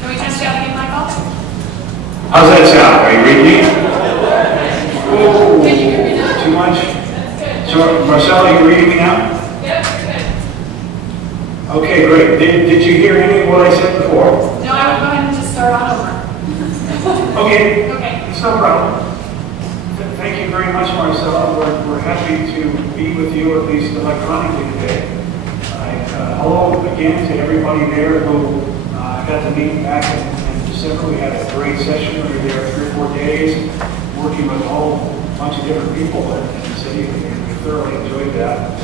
Can we test you out again, Michael? How's that sound? Are you reading me? Can you hear me now? Too much? That's good. So, Marcella, you reading me now? Yep, you're good. Okay, great. Did you hear any of what I said before? No, I would go ahead and just start on over. Okay. Okay. It's no problem. Thank you very much, Marcella. We're happy to be with you, at least electronically today. Hello again to everybody there who got to meet back in December. We had a great session. We were there 3 or 4 days, working with a whole bunch of different people in the city, and we thoroughly enjoyed that.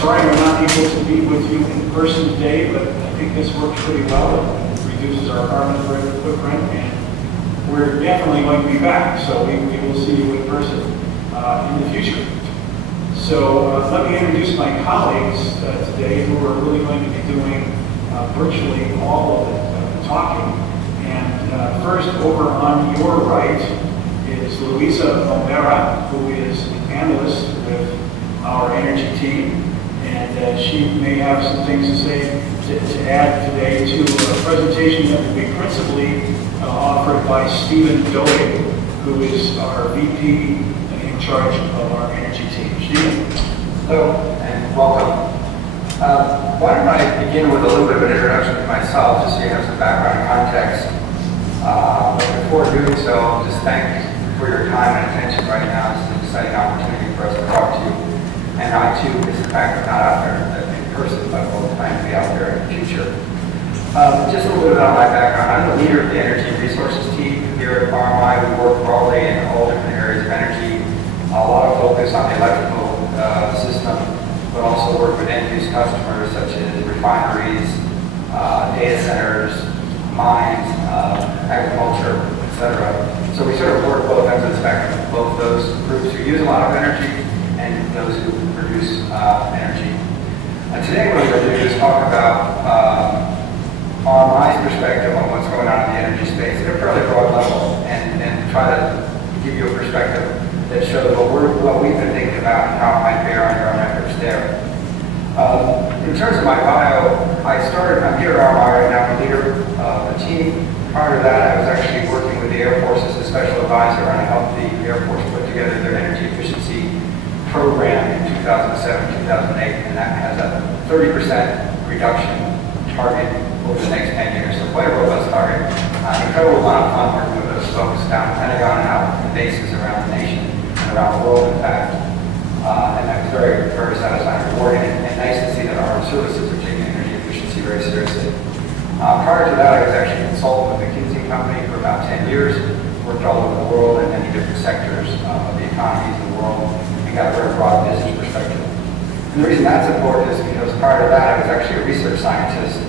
Sorry we're not able to be with you in person today, but I think this works pretty well. It reduces our carbon footprint, and we're definitely going to be back, so we will see you in person in the future. So let me introduce my colleagues today who are really going to be doing virtually all of the talking. And first, over on your right is Luisa O'Mara, who is an analyst with our energy team. And she may have some things to say, to add today to a presentation that will be principally offered by Stephen Doig, who is our VP in charge of our energy team. Stephen? Hello, and welcome. Why don't I begin with a little bit of an introduction to myself, just so you have some background and context. But before doing so, just thank you for your time and attention right now. It's an exciting opportunity for us to talk to you. And I too, is the fact that I'm not out there in person, but we'll plan to be out there in the future. Just a little bit about my background. I'm the leader of the energy resources team here at RMI. We work broadly in all different areas of energy. A lot of focus on the electrical system, but also work with end-use customers such as refineries, data centers, mines, agriculture, etc. So we sort of work both ends of the spectrum, both those groups who use a lot of energy and those who produce energy. And today what we're going to do is talk about RMI's perspective on what's going on in the energy space at a fairly broad level, and try to give you a perspective that shows what we've been thinking about and how it might bear on your own efforts there. In terms of my bio, I'm here at RMI right now, I'm a leader of the team. Prior to that, I was actually working with the Air Force as a special advisor, and I helped the Air Force put together their energy efficiency program in 2007, 2008, and that has a 30% reduction target over the next 10 years, so quite a robust target. An incredible amount of fun working with those folks down at Pentagon and out in bases around the nation and around the world, in fact. And that was very, very satisfying, rewarding, and nice to see that our services are taking energy efficiency very seriously. Prior to that, I was actually a consultant with McKinsey Company for about 10 years, worked all over the world in many different sectors of the economies of the world, and got a very broad business perspective. And the reason that's important is because prior to that, I was actually a research scientist,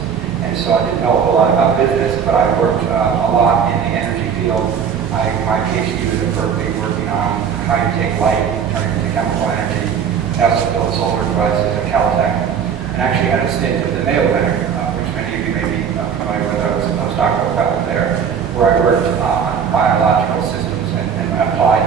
and so I didn't know a whole lot about business, but I worked a lot in the energy field. My PhD was at Berkeley, working on how you take light and turn it into chemical energy. I also built solar devices at Caltech, and actually had a stint at the Mayo Clinic, which many of you may be familiar with. I was a postdoctoral fellow there, where I worked on biological systems and applied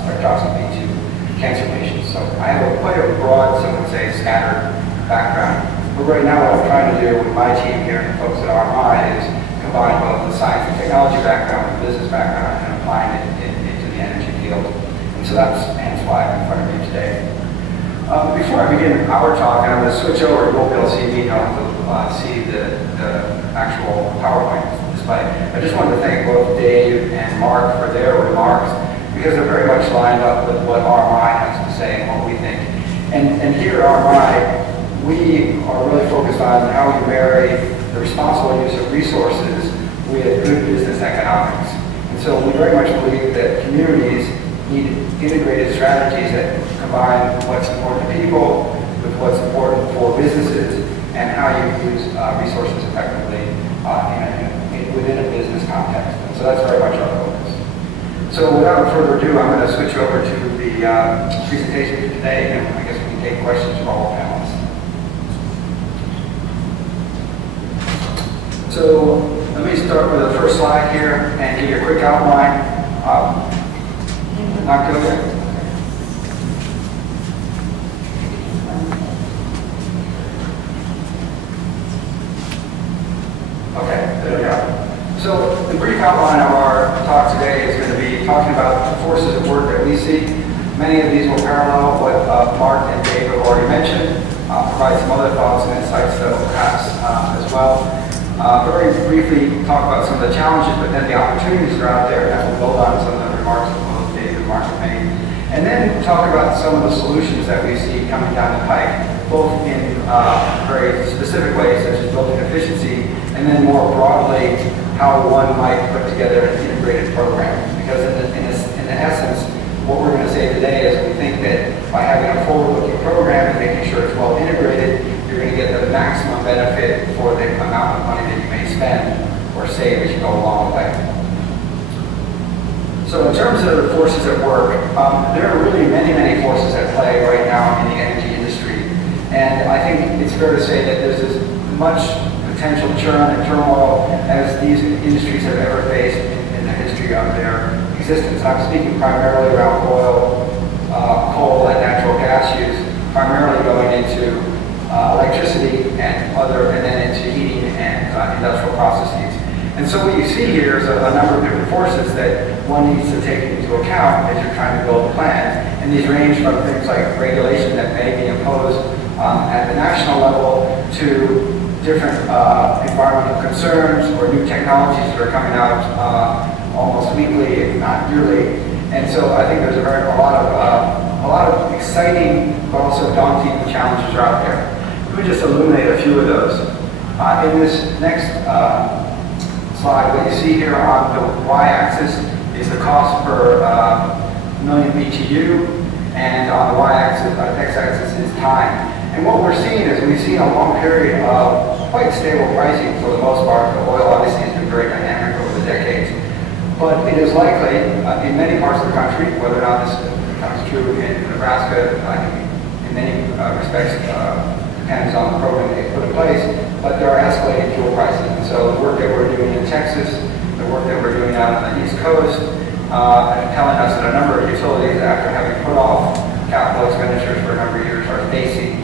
spectroscopy to cancer patients. So I have quite a broad, some would say, scattered background. But right now, what I'm trying to do with my team here and the folks at RMI is combine both the science and technology background and the business background and applying it into the energy field. And so that's hence why I'm in front of you today. Before I begin our talk, I'm going to switch over. You won't be able to see me, you don't have to see the actual PowerPoint display. I just wanted to thank both Dave and Mark for their remarks, because they're very much lined up with what RMI has to say and what we think. And here at RMI, we are really focused on how we marry the responsible use of resources with good business economics. And so we very much believe that communities need integrated strategies that combine what's important to people with what's important for businesses and how you use resources effectively within a business context. And so that's very much our focus. So without further ado, I'm going to switch over to the presentation for today, and I guess we can take questions from all panelists. So let me start with the first slide here and give you a quick outline. Not good yet? Okay, there we go. So the brief outline of our talk today is going to be talking about the forces at work that we see. Many of these will parallel what Mark and Dave have already mentioned, provide some other thoughts and insights that will pass as well. Very briefly talk about some of the challenges, but then the opportunities that are out there, and that will build on some of the remarks that both Dave and Mark have made. And then talk about some of the solutions that we see coming down the pike, both in very specific ways, such as building efficiency, and then more broadly, how one might put together an integrated program. Because in essence, what we're going to say today is we think that by having a forward-looking program and making sure it's well integrated, you're going to get the maximum benefit for the amount of money that you may spend or save as you go along the way. So in terms of the forces at work, there are really many forces at play right now in the energy industry. And I think it's fair to say that there's as much potential churn and turmoil as these industries have ever faced in the history of their existence. I'm speaking primarily around oil, coal, and natural gas use. primarily going into electricity and then into heating and industrial processes. And so what you see here is a number of different forces that one needs to take into account as you're trying to build a plan. And these range from things like regulation that may be imposed at the national level to different environmental concerns or new technologies that are coming out almost weekly, if not yearly. And so I think there's a lot of exciting but also daunting challenges are out there. Let me just illuminate a few of those. In this next slide, what you see here on the y-axis is the cost per million BTU, and on the x-axis is time. And what we're seeing is we've seen a long period of quite stable pricing for the most part. The oil obviously has been very dynamic over the decades. But it is likely in many parts of the country, whether or not this becomes true in Nebraska, in many respects depends on the program they put in place, but there are escalating fuel prices. And so the work that we're doing in Texas, the work that we're doing out on the East Coast, telling us that a number of utilities, after having put off capital expenditures for a number of years, are facing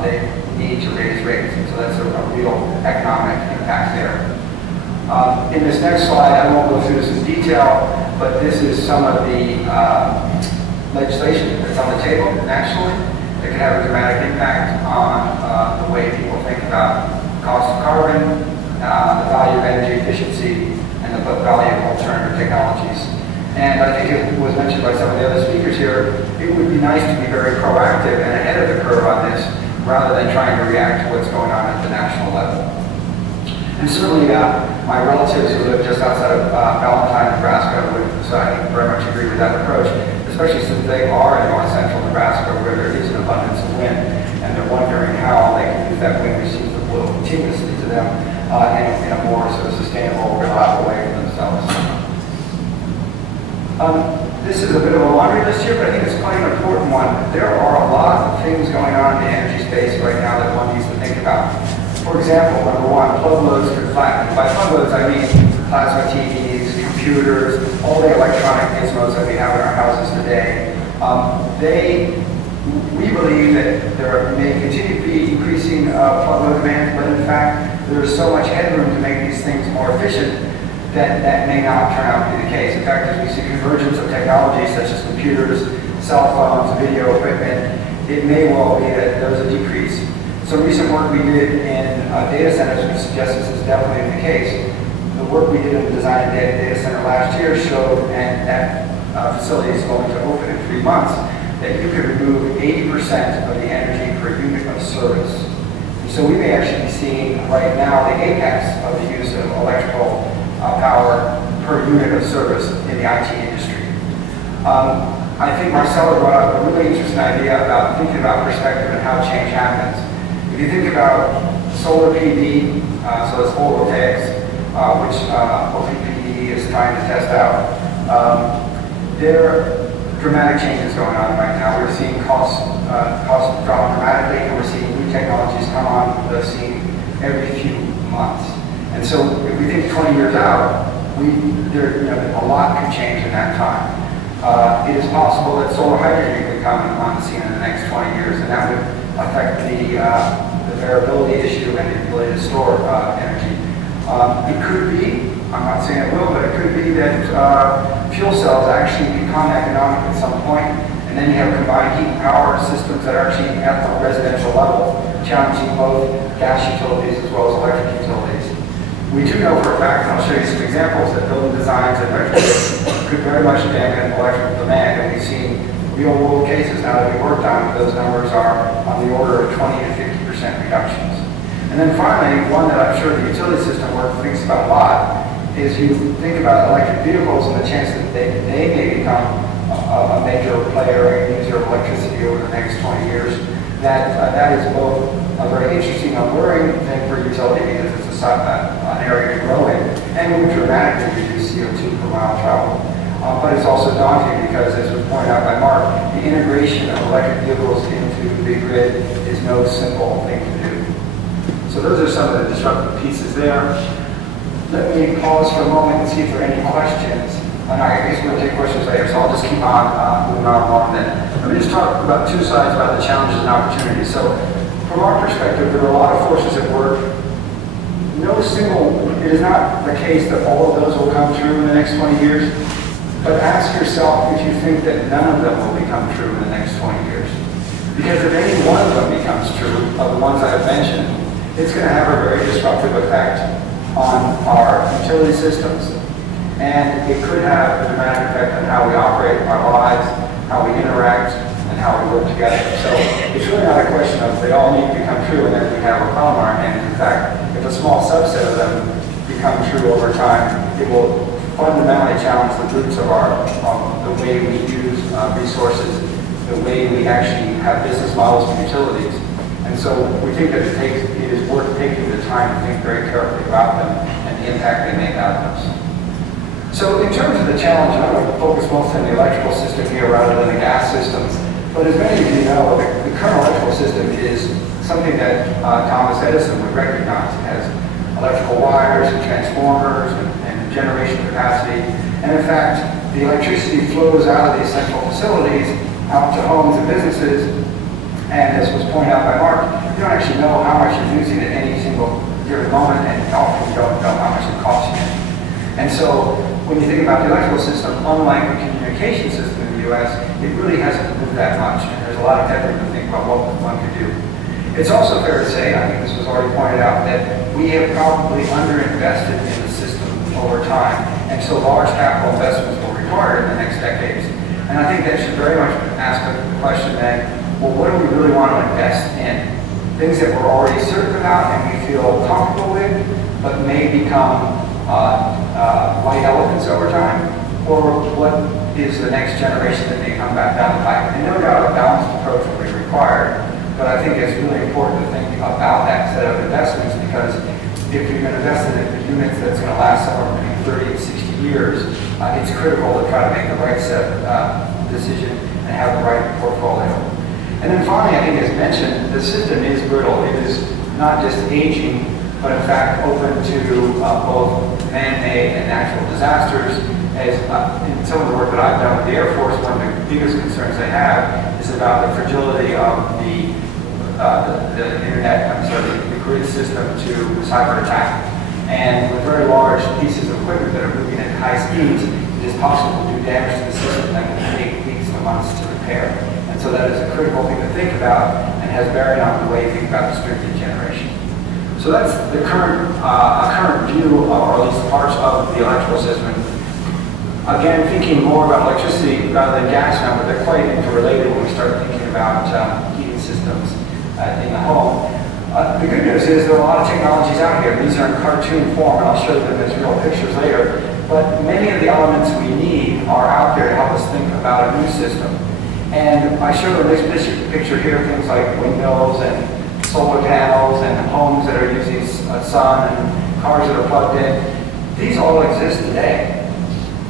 they need to raise rates. And so that's a real economic impact there. In this next slide, I won't go through this in detail, but this is some of the legislation that's on the table nationally that can have a dramatic impact on the way people think about cost of carbon, the value of energy efficiency, and the value of alternative technologies. And I think it was mentioned by some of the other speakers here, it would be nice to be very proactive and ahead of the curve on this rather than trying to react to what's going on at the national level. And certainly my relatives who live just outside of Valentine, Nebraska, so I very much agree with that approach, especially since they are in north central Nebraska where there is an abundance of wind, and they're wondering how they can use that wind receive to blow continuously to them in a more sort of sustainable, reliable way for themselves. This is a bit of a laundry list here, but I think it's quite an important one. There are a lot of things going on in the energy space right now that one needs to think about. For example, number one, plug loads could flatten. By plug loads, I mean plasma TVs, computers, all the electronic gizmos that we have in our houses today. We believe that there may continue to be increasing plug load demand, but in fact, there is so much headroom to make these things more efficient that may not turn out to be the case. In fact, as we see convergence of technologies such as computers, cell phones, video equipment, it may well be that there's a decrease. Some recent work we did in data centers would suggest this is definitely the case. The work we did in the design of data center last year showed, and that facility is going to open in 3 months, that you could remove 80% of the energy per unit of service. So we may actually be seeing right now the apex of the use of electrical power per unit of service in the IT industry. I think Marcella brought up a really interesting idea about thinking about perspective and how change happens. If you think about solar PV, so it's photovoltaics, which OPPD is trying to test out, there are dramatic changes going on right now. We're seeing costs drop dramatically, and we're seeing new technologies come on the scene every few months. And so if we think 20 years out, a lot can change in that time. It is possible that solar hydrogen could come on the scene in the next 20 years, and that would affect the variability issue and the ability to store energy. It could be, I'm not saying it will, but it could be that fuel cells actually become economic at some point, and then you have combined heat and power systems that are actually at the residential level, challenging both gas utilities as well as electric utilities. We do know for a fact, and I'll show you some examples, that building designs and retrofits could very much dampen electrical demand, and we've seen real-world cases now that we worked on. Those numbers are on the order of 20 to 50% reductions. And then finally, one that I'm sure the utility system work thinks about a lot is you think about electric vehicles and the chance that they may become a major player and user of electricity over the next 20 years. That is both a very interesting, alluring thing for utility because it's an area to grow in and would dramatically reduce CO2 per mile travel. But it's also daunting because, as was pointed out by Mark, the integration of electric vehicles into the big grid is no simple thing to do. So those are some of the disruptive pieces there. Let me pause for a moment and see if there are any questions And I guess we'll take questions later, so I'll just keep on moving on along then. Let me just talk about two sides about the challenges and opportunities. So from our perspective, there are a lot of forces at work. It is not the case that all of those will come true in the next 20 years, but ask yourself if you think that none of them will become true in the next 20 years. Because if any one of them becomes true, of the ones I've mentioned, it's going to have a very disruptive effect on our utility systems. And it could have a dramatic effect on how we operate our lives, how we interact, and how we work together. So it's really not a question of they all need to become true and then we have a problem on our hands. In fact, if a small subset of them become true over time, it will fundamentally challenge the roots of the way we use resources, the way we actually have business models for utilities. And so we think that it is worth taking the time to think very carefully about them and the impact they may have on us. So in terms of the challenge, I'm going to focus mostly on the electrical system here rather than the gas systems. But as many of you know, the current electrical system is something that Thomas Edison would recognize. It has electrical wires and transformers and generation capacity. And in fact, the electricity flows out of these central facilities out to homes and businesses. And as was pointed out by Mark, you don't actually know how much you're using at any single given moment, and often you don't know how much it costs you. And so when you think about the electrical system, unlike the communication system in the U.S., it really hasn't moved that much. And there's a lot of headroom to think about what one could do. It's also fair to say, I think this was already pointed out, that we have probably underinvested in the system over time. And so large capital investments will be required in the next decades. And I think that should very much ask the question then, well, what do we really want to invest in? Things that we're already certain about and we feel comfortable with, but may become white elephants over time, or what is the next generation that may come back down the pipe. And no doubt a balanced approach will be required, but I think it's really important to think about that set of investments, because if you're going to invest in units that's going to last somewhere between 30 and 60 years, it's critical to try to make the right set decision and have the right portfolio. And then finally, I think as mentioned, the system is brittle. It is not just aging, but in fact open to both man-made and natural disasters. As in some of the work that I've done with the Air Force, one of the biggest concerns they have is about the fragility of the grid system to cyber attack. And with very large pieces of equipment that are moving at high speeds, it is possible to do damage to the system that can take weeks to months to repair. And so that is a critical thing to think about and has bearing on the way you think about distributed generation. So that's the current view, or at least parts of the electrical system. Again, thinking more about electricity rather than gas now, but they're quite interrelated when we start thinking about heating systems in the home. The good news is there are a lot of technologies out here. These are in cartoon form, and I'll show them as real pictures later. But many of the elements we need are out there to help us think about a new system. And I show in this picture here things like windmills and solar panels and homes that are using sun and cars that are plugged in. These all exist today.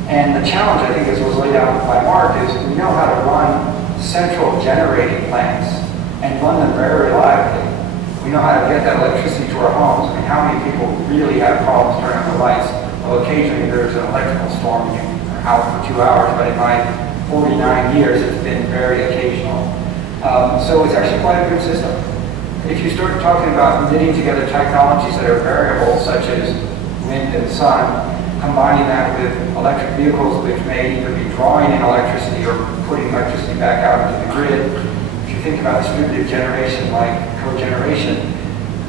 And the challenge, I think, as was laid out by Mark, is we know how to run central generating plants and run them very reliably. We know how to get that electricity to our homes. I mean, how many people really have problems turning on the lights? Well, occasionally there's an electrical storm, you're out for 2 hours, but in my 49 years, it's been very occasional. So it's actually quite a good system. If you start talking about knitting together technologies that are variable, such as wind and sun, combining that with electric vehicles, which may either be drawing in electricity or putting electricity back out into the grid. If you think about distributed generation like cogeneration,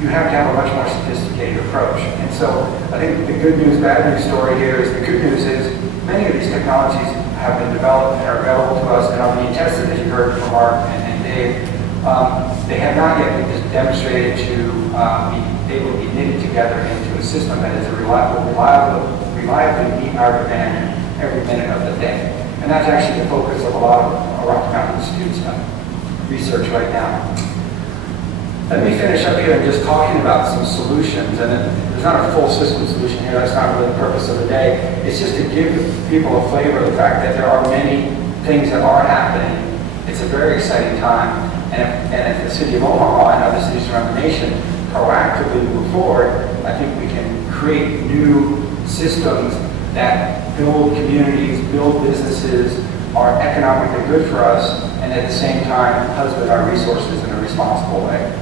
you have to have a much more sophisticated approach. And so I think the good news, bad news story here is the good news is many of these technologies have been developed and are available to us and are being tested, as you heard from Mark and Dave. They have not yet been demonstrated to be able to be knitted together into a system that is reliably meet our demand every minute of the day. And that's actually the focus of a lot of Rocky Mountain Institute's research right now. Let me finish up here and just talking about some solutions. And there's not a full system solution here. That's not really the purpose of the day. It's just to give people a flavor of the fact that there are many things that are happening. It's a very exciting time. And if the city of Omaha and other cities around the nation proactively move forward, I think we can create new systems that build communities, build businesses, are economically good for us, and at the same time husband our resources in a responsible way.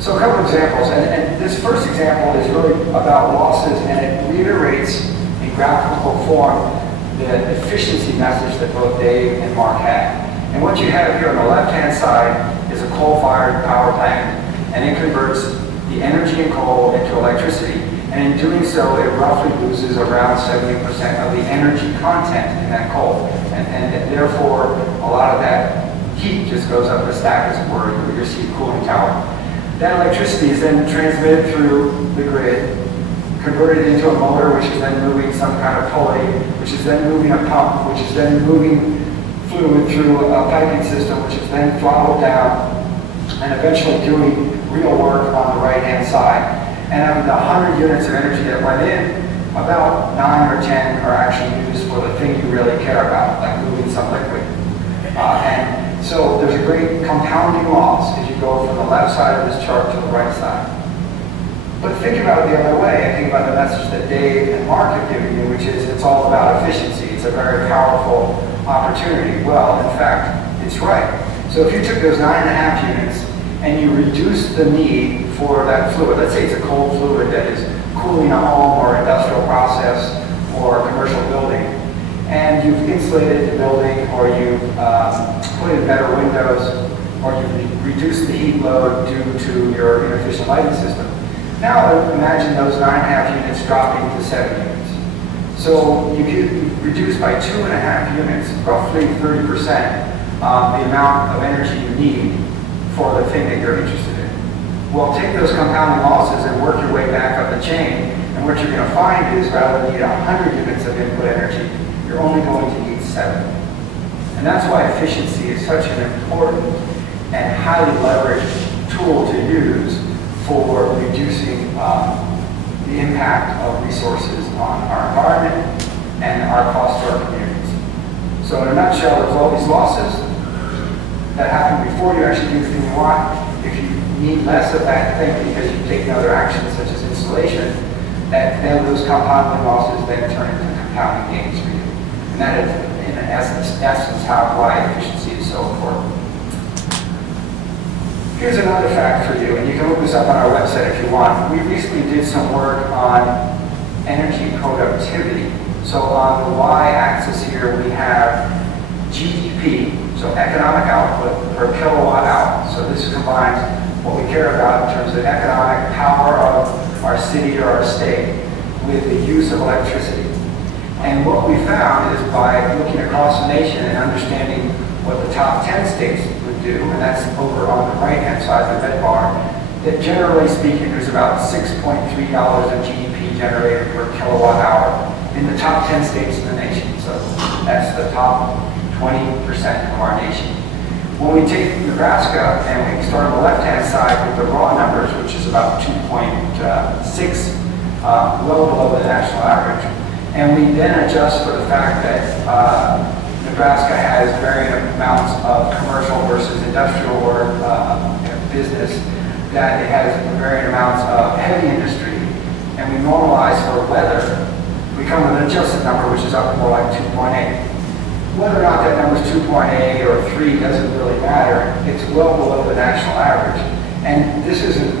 So a couple of examples, and this first example is really about losses, and it reiterates in graphical form the efficiency message that both Dave and Mark had. And what you have here on the left-hand side is a coal-fired power plant, and it converts the energy in coal into electricity. And in doing so, it roughly loses around 70% of the energy content in that coal. And therefore, a lot of that heat just goes up the stack, as it were, your seat cooling tower. That electricity is then transmitted through the grid, converted into a motor, which is then moving some kind of pulley, which is then moving a pump, which is then moving fluid through a piping system, which is then throttled down, and eventually doing real work on the right-hand side. And of the 100 units of energy that went in, about 9 or 10 are actually used for the thing you really care about, like moving some liquid. And so there's a great compounding loss as you go from the left side of this chart to the right side. But think about it the other way, and think about the message that Dave and Mark have given you, which is it's all about efficiency. It's a very powerful opportunity. Well, in fact, it's right. So if you took those 9.5 units and you reduce the need for that fluid, let's say it's a cold fluid that is cooling a home or industrial process or a commercial building, and you've insulated the building, or you've put in better windows, or you've reduced the heat load due to your inefficient lighting system. Now imagine those 9.5 units dropping to 7 units. So you could reduce by 2.5 units, roughly 30%, the amount of energy you need for the thing that you're interested in. Well, take those compounding losses and work your way back up the chain, and what you're going to find is rather than need 100 units of input energy, you're only going to need 7. And that's why efficiency is such an important and highly leveraged tool to use for reducing the impact of resources on our environment and our cost to our communities. So in a nutshell, there's all these losses that happen before you actually do the thing you want. If you need less of that thing because you've taken other actions such as installation, that then those compounding losses then turn into compounding gains for you. And that is, in essence why efficiency is so important. Here's another fact for you, and you can look this up on our website if you want. We recently did some work on energy productivity. So on the y-axis here we have GDP, so economic output per kilowatt hour. So this combines what we care about in terms of economic power of our city or our state with the use of electricity. And what we found is by looking across the nation and understanding what the top 10 states would do, and that's over on the right-hand side of the red bar, that generally speaking, there's about $6.3 of GDP generated per kilowatt hour in the top 10 states in the nation. So that's the top 20% of our nation. When we take Nebraska and we start on the left-hand side with the raw numbers, which is about 2.6, well below the national average, and we then adjust for the fact that Nebraska has varying amounts of commercial versus industrial work, business, that it has varying amounts of heavy industry, and we normalize for weather, we come with an adjusted number which is up more like 2.8. Whether or not that number is 2.8 or 3 doesn't really matter. It's well below the national average. And this isn't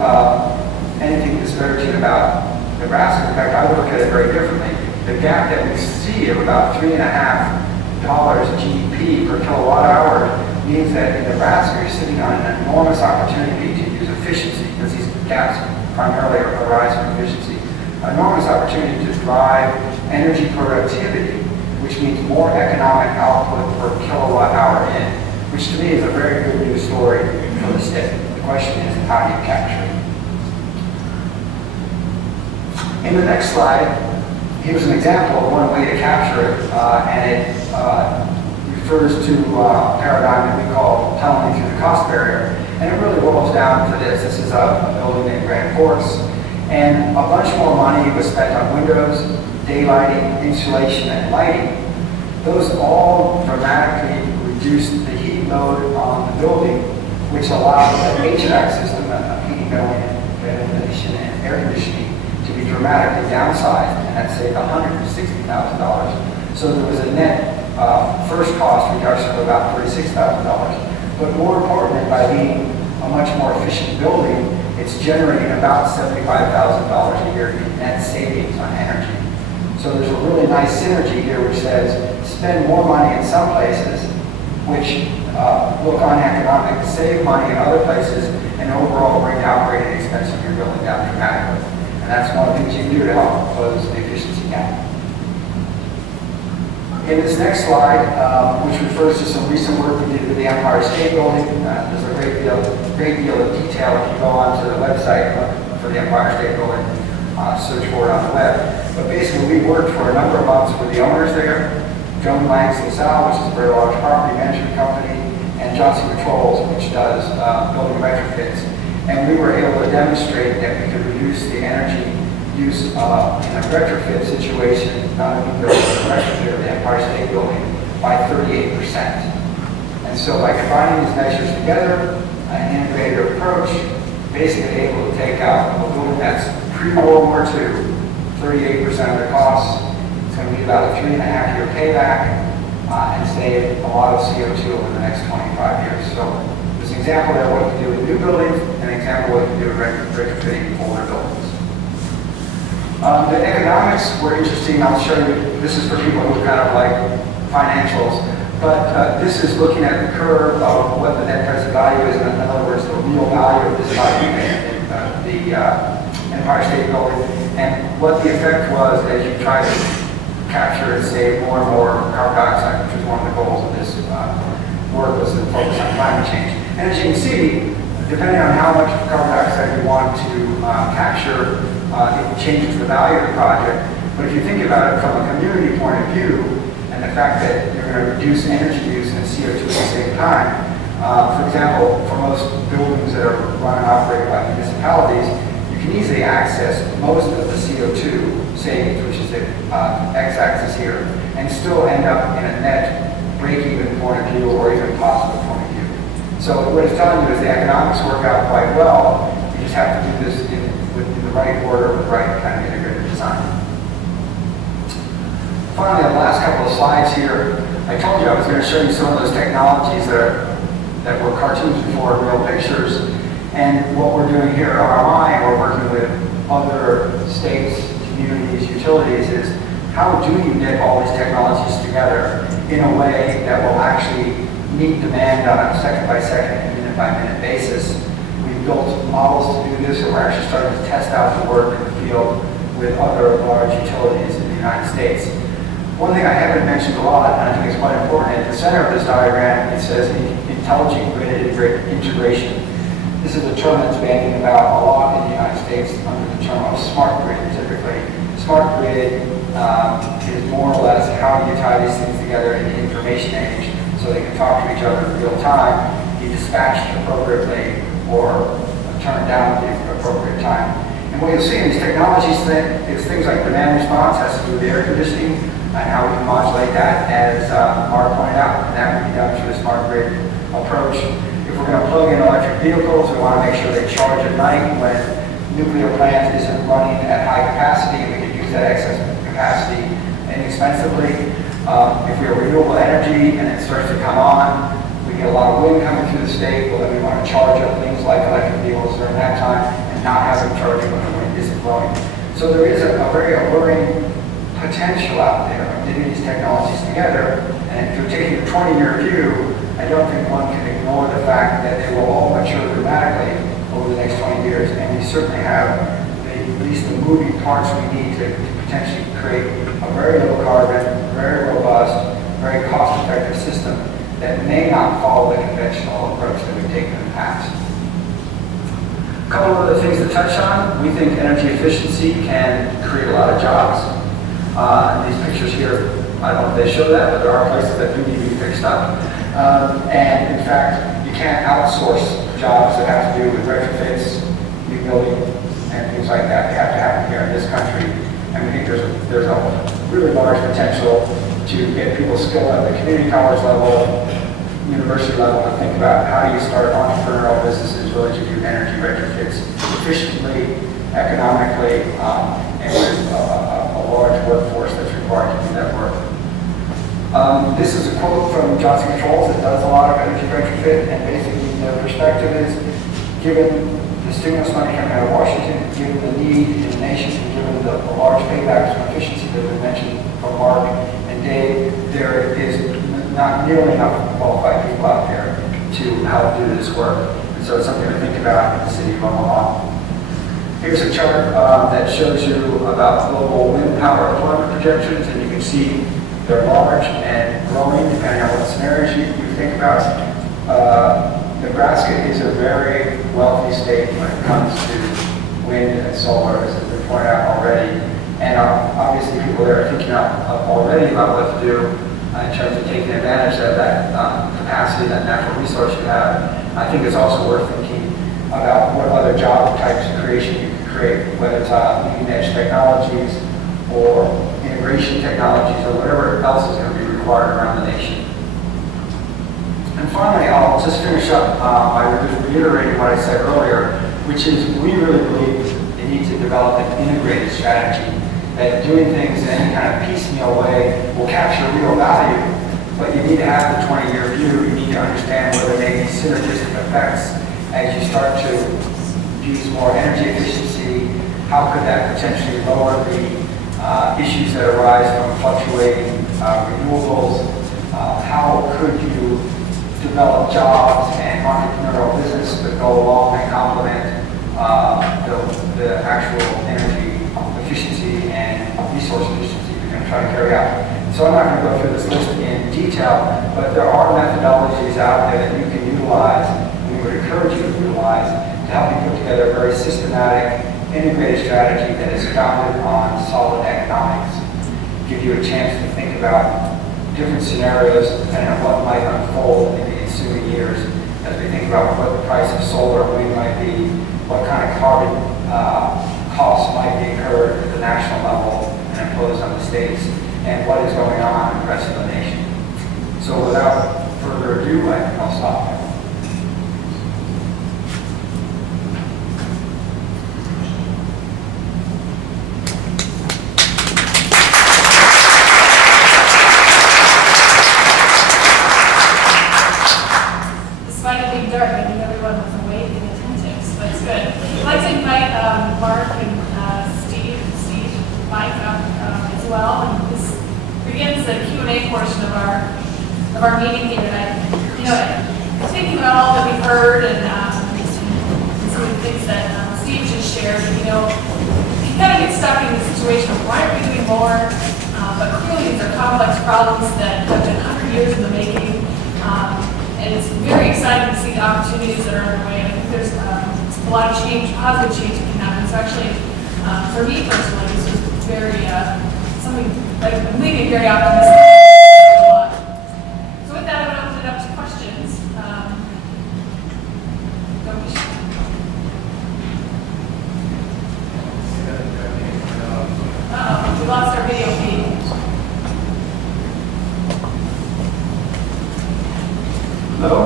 anything disparaging about Nebraska. In fact, I look at it very differently. The gap that we see of about $3.50 GDP per kilowatt hour means that in Nebraska you're sitting on an enormous opportunity to use efficiency, because these gaps primarily arise from efficiency. An enormous opportunity to drive energy productivity, which means more economic output per kilowatt hour in, which to me is a very good news story for the state. The question is, how do you capture it? In the next slide, here's an example of one way to capture it, and it refers to a paradigm that we call tunneling through the cost barrier. And it really boils down to this. This is a building in Grand Forks, and a bunch more money was spent on windows, daylighting, insulation, and lighting. Those all dramatically reduced the heat load on the building, which allowed the HVAC system, heating, ventilation, and air conditioning, to be dramatically downsized, and that saved $160,000. So there was a net first cost reduction of about $36,000. But more importantly, by being a much more efficient building, it's generating about $75,000 a year in net savings on energy. So there's a really nice synergy here which says spend more money in some places, which look uneconomic, save money in other places, and overall bring the operating expense of your building down dramatically. And that's one of the things you can do to help close the efficiency gap. In this next slide, which refers to some recent work we did with the Empire State Building, there's a great deal of detail if you go onto the website for the Empire State Building, search for it on the web. But basically, we worked for a number of months with the owners there, Joan Langs LaSalle, which is a very large property management company, and Johnson Controls, which does building retrofits. And we were able to demonstrate that we could reduce the energy use in a retrofit situation, not only building a retrofit of the Empire State Building, by 38%. And so by combining these measures together, an integrated approach, basically able to take out a building that's pre-World War II, 38% of the costs. It's going to be about a 3.5-year payback and save a lot of CO2 over the next 25 years. So there's an example there of what you can do with new buildings, and an example of what you can do with retrofitting older buildings. The economics were interesting. I'll show you. This is for people who kind of like financials, but this is looking at the curve of what the net present value is. In other words, the real value of this value in the Empire State Building, and what the effect was as you try to capture and save more and more carbon dioxide, which was one of the goals of this work, was to focus on climate change. And as you can see, depending on how much carbon dioxide you want to capture, it changes the value of the project. But if you think about it from a community point of view, and the fact that you're going to reduce energy use and CO2 at the same time, for example, for most buildings that are run and operated by municipalities, you can easily access most of the CO2 savings, which is the x-axis here, and still end up in a net break-even point of view or even positive point of view. So what it's telling you is the economics work out quite well. You just have to do this in the right order, with the right kind of integrated design. Finally, on the last couple of slides here, I told you I was going to show you some of those technologies that were cartoons before real pictures. And what we're doing here at RMI, we're working with other states, communities, utilities, is how do you knit all these technologies together in a way that will actually meet demand on a second-by-second and minute-by-minute basis. We've built models to do this, and we're actually starting to test out the work in the field with other large utilities in the United States. One thing I haven't mentioned a lot, and I think it's quite important, at the center of this diagram, it says intelligent grid integration. This is a term that's bandied about a lot in the United States under the term of smart grid, typically. Smart grid is more or less how you tie these things together in the information age so they can talk to each other in real time, be dispatched appropriately, or turned down at the appropriate time. And what you'll see in these technologies is things like demand response has to do with air conditioning and how we can modulate that, as Mark pointed out, and that would be done through the smart grid approach. If we're going to plug in electric vehicles, we want to make sure they charge at night when nuclear plant isn't running at high capacity, and we can use that excess capacity inexpensively. If we have renewable energy and it starts to come on, we get a lot of wind coming through the state, well then we want to charge up things like electric vehicles during that time and not have them charging when the wind isn't blowing. So there is a very alluring potential out there of getting these technologies together, and if you're taking a 20-year view, I don't think one can ignore the fact that they will all mature dramatically over the next 20 years, and we certainly have at least the moving parts we need to potentially create a very low carbon, very robust, very cost-effective system that may not follow the conventional approach that we've taken in the past. A couple of other things to touch on. We think energy efficiency can create a lot of jobs. These pictures here, I don't know if they show that, but there are places that do need to be fixed up. And in fact, you can't outsource jobs that have to do with retrofits, rebuilding, and things like that. They have to happen here in this country. And we think there's a really large potential to get people skilled at the community college level, university level, to think about how do you start entrepreneurial businesses really to do energy retrofits efficiently, economically, and there's a large workforce that's required to do that work. This is a quote from Johnson Controls that does a lot of energy retrofit, and basically their perspective is, given the stimulus money coming out of Washington, given the need in the nation, and given the large paybacks from efficiency that we mentioned from Mark and Dave, there is not nearly enough qualified people out there to help do this work. And so it's something to think about in the city of Omaha. Here's a chart that shows you about global wind power deployment projections, and you can see they're large and growing depending on what scenarios you think about. Nebraska is a very wealthy state when it comes to wind and solar, as has been pointed out already. And obviously people there are thinking already about what to do in terms of taking advantage of that capacity, that natural resource you have. I think it's also worth thinking about what other job types of creation you can create, whether it's leading edge technologies or integration technologies or whatever else is going to be required around the nation. And finally, I'll just finish up by reiterating what I said earlier, which is we really believe you need to develop an integrated strategy, that doing things in any kind of piecemeal way will capture real value, but you need to have the 20-year view. You need to understand where there may be synergistic effects as you start to use more energy efficiency. How could that potentially lower the issues that arise from fluctuating renewables? How could you develop jobs and entrepreneurial business that go along and complement the actual energy efficiency and resource efficiency you're going to try to carry out? So I'm not going to go through this list in detail, but there are methodologies out there that you can utilize, and we would encourage you to utilize, to help you put together a very systematic, integrated strategy that is founded on solid economics. Give you a chance to think about different scenarios depending on what might unfold in the ensuing years as we think about what the price of solar and wind might be, what kind of carbon costs might be incurred at the national level and imposed on the states, and what is going on in the rest of the nation. So without further ado, I think I'll stop there. Despite it being dark, I think everyone was awake and attentive, so that's good. I'd like to invite Mark and Steve, Mike as well. And this begins the Q&A portion of our meeting here. And thinking about all that we've heard and some of the things that Steve just shared, you kind of get stuck in the situation of why are we doing more? But clearly these are complex problems that have been 100 years in the making. And it's very exciting to see the opportunities that are underway. I think there's a lot of change, positive change that can happen. So actually, for me personally, this was very, something that I'm leaving very optimistic. So with that, I'm going to open it up to questions. Don't be shy. Uh-oh, we lost our video feed. Hello?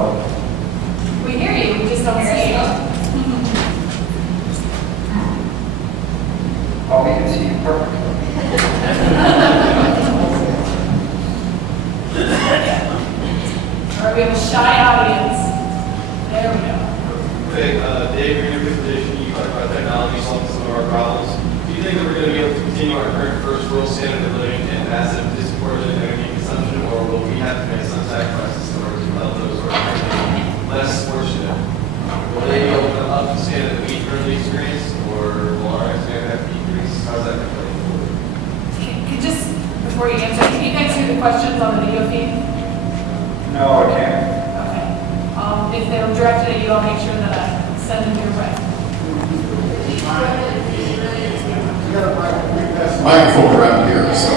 We hear you, we just don't see you. Oh, we can see you perfectly. All right, we have a shy audience. There we go. Okay, Dave, in your presentation, you talked about technology solving some of our problems. Do you think that we're going to be able to continue our current first world standard of living and massive disproportionate energy consumption, or will we have to make some sacrifices in order to help those who are currently less fortunate? Will they be able to up the standard that we currently experience, or will our standard have to decrease? How's that going to play forward? Just before you answer, can you guys hear the questions on the video feed? No, I can't. Okay. If they're directed at you, I'll make sure that I send them your way. Microphone around here, so.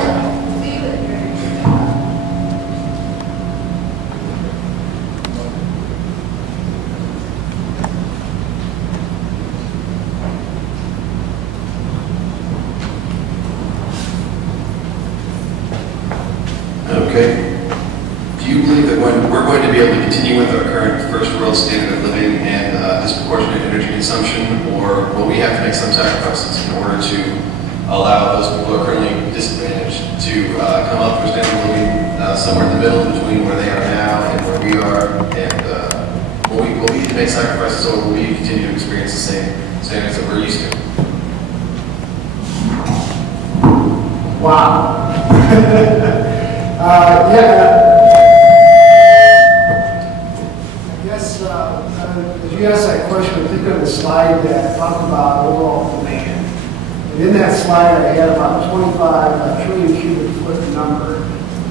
Okay. Do you believe that when we're going to be able to continue with our current first world standard of living and disproportionate energy consumption, or will we have to make some sacrifices in order to allow those people who are currently disadvantaged to come up to a standard of living somewhere in the middle between where they are now and where we are. And will we need to make sacrifices, or will we continue to experience the same standards that we're used to? Wow. I guess, as you asked that question, I think of the slide that talked about overall demand. And in that slide, I had about 25 trillion cubic foot number.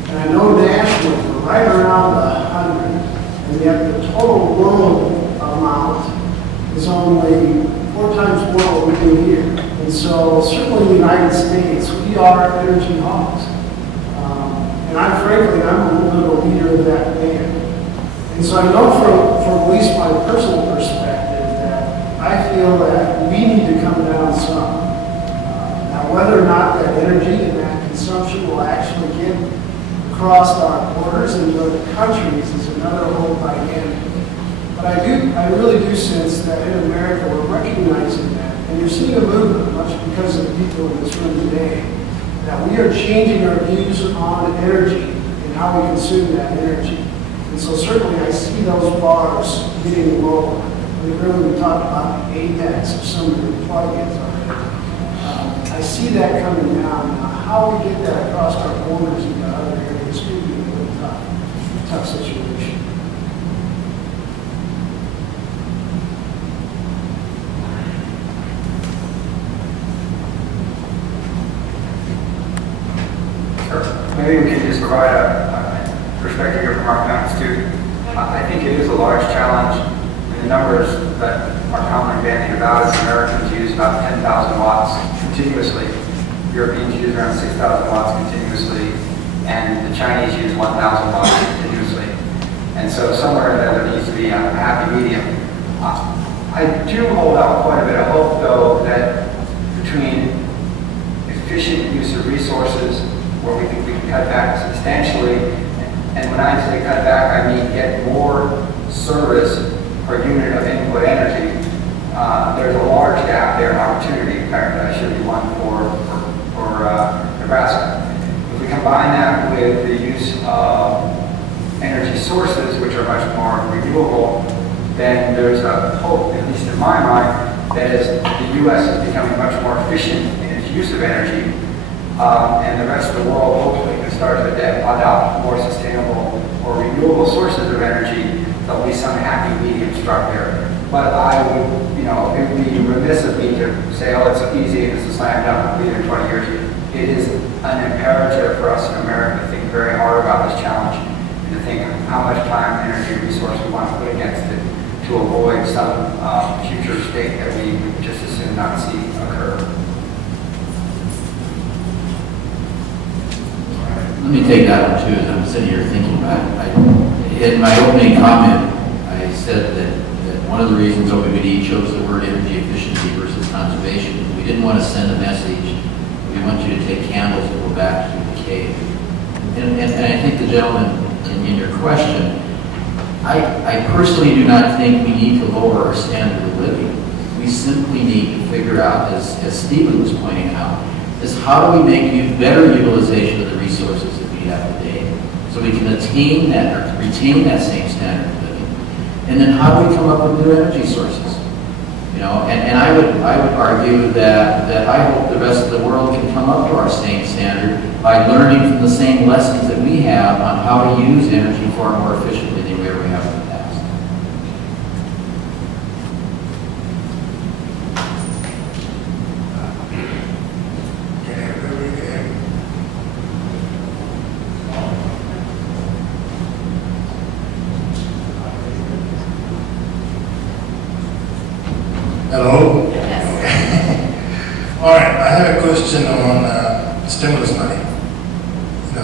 And I know nationally, we're right around 100. And yet the total world amount is only 4 times more what we do here. And so certainly in the United States, we are energy hogs. And I'm frankly, I'm a little bit of a leader of that band. And so I know from at least my personal perspective that I feel that we need to come down some. Now whether or not that energy and that consumption will actually get across our borders and into other countries is another whole dynamic. But I really do sense that in America we're recognizing that. And you're seeing a movement, much because of the people in this room today, that we are changing our views on energy and how we consume that energy. And so certainly I see those bars getting lower. We talked about the apex of some of the plugins already. I see that coming down. Now, how we get that across our borders into other areas could be a really tough situation. Maybe we can just provide a perspective here from our Institute. I think it is a large challenge. The numbers that are commonly bandied about is Americans use about 10,000 watts continuously. Europeans use around 6,000 watts continuously, and the Chinese use 1,000 watts continuously. And so somewhere in there needs to be a happy medium. I do hold out quite a bit of hope, though, that between efficient use of resources, where we think we can cut back substantially, and when I say cut back, I mean get more service per unit of input energy. There's a large gap there, an opportunity. In fact, that should be one for Nebraska. If we combine that with the use of energy sources, which are much more renewable, then there's a hope, at least in my mind, that as the U.S. is becoming much more efficient in its use of energy, and the rest of the world hopefully can start to adopt more sustainable or renewable sources of energy, there'll be some happy medium struck there. But I would, it would be remiss of me to say, oh, it's easy and it's a slam dunk, we'll be there in 20 years. It is an imperative for us in America to think very hard about this challenge and to think how much time, energy, and resource we want to put against it to avoid some future state that we would just as soon not see occur. Let me take that one too, as I'm sitting here thinking about it. In my opening comment, I said that one of the reasons OPPD chose the word energy efficiency versus conservation, we didn't want to send a message. We want you to take candles and go back to the cave. And I think the gentleman in your question, I personally do not think we need to lower our standard of living. We simply need to figure out, as Stephen was pointing out, is how do we make better utilization of the resources that we have today, so we can attain that or retain that same standard of living. And then how do we come up with new energy sources? And I would argue that I hope the rest of the world can come up to our same standard by learning from the same lessons that we have on how to use energy far more efficiently than we ever have in the past. Hello? Yes. All right, I have a question on stimulus money.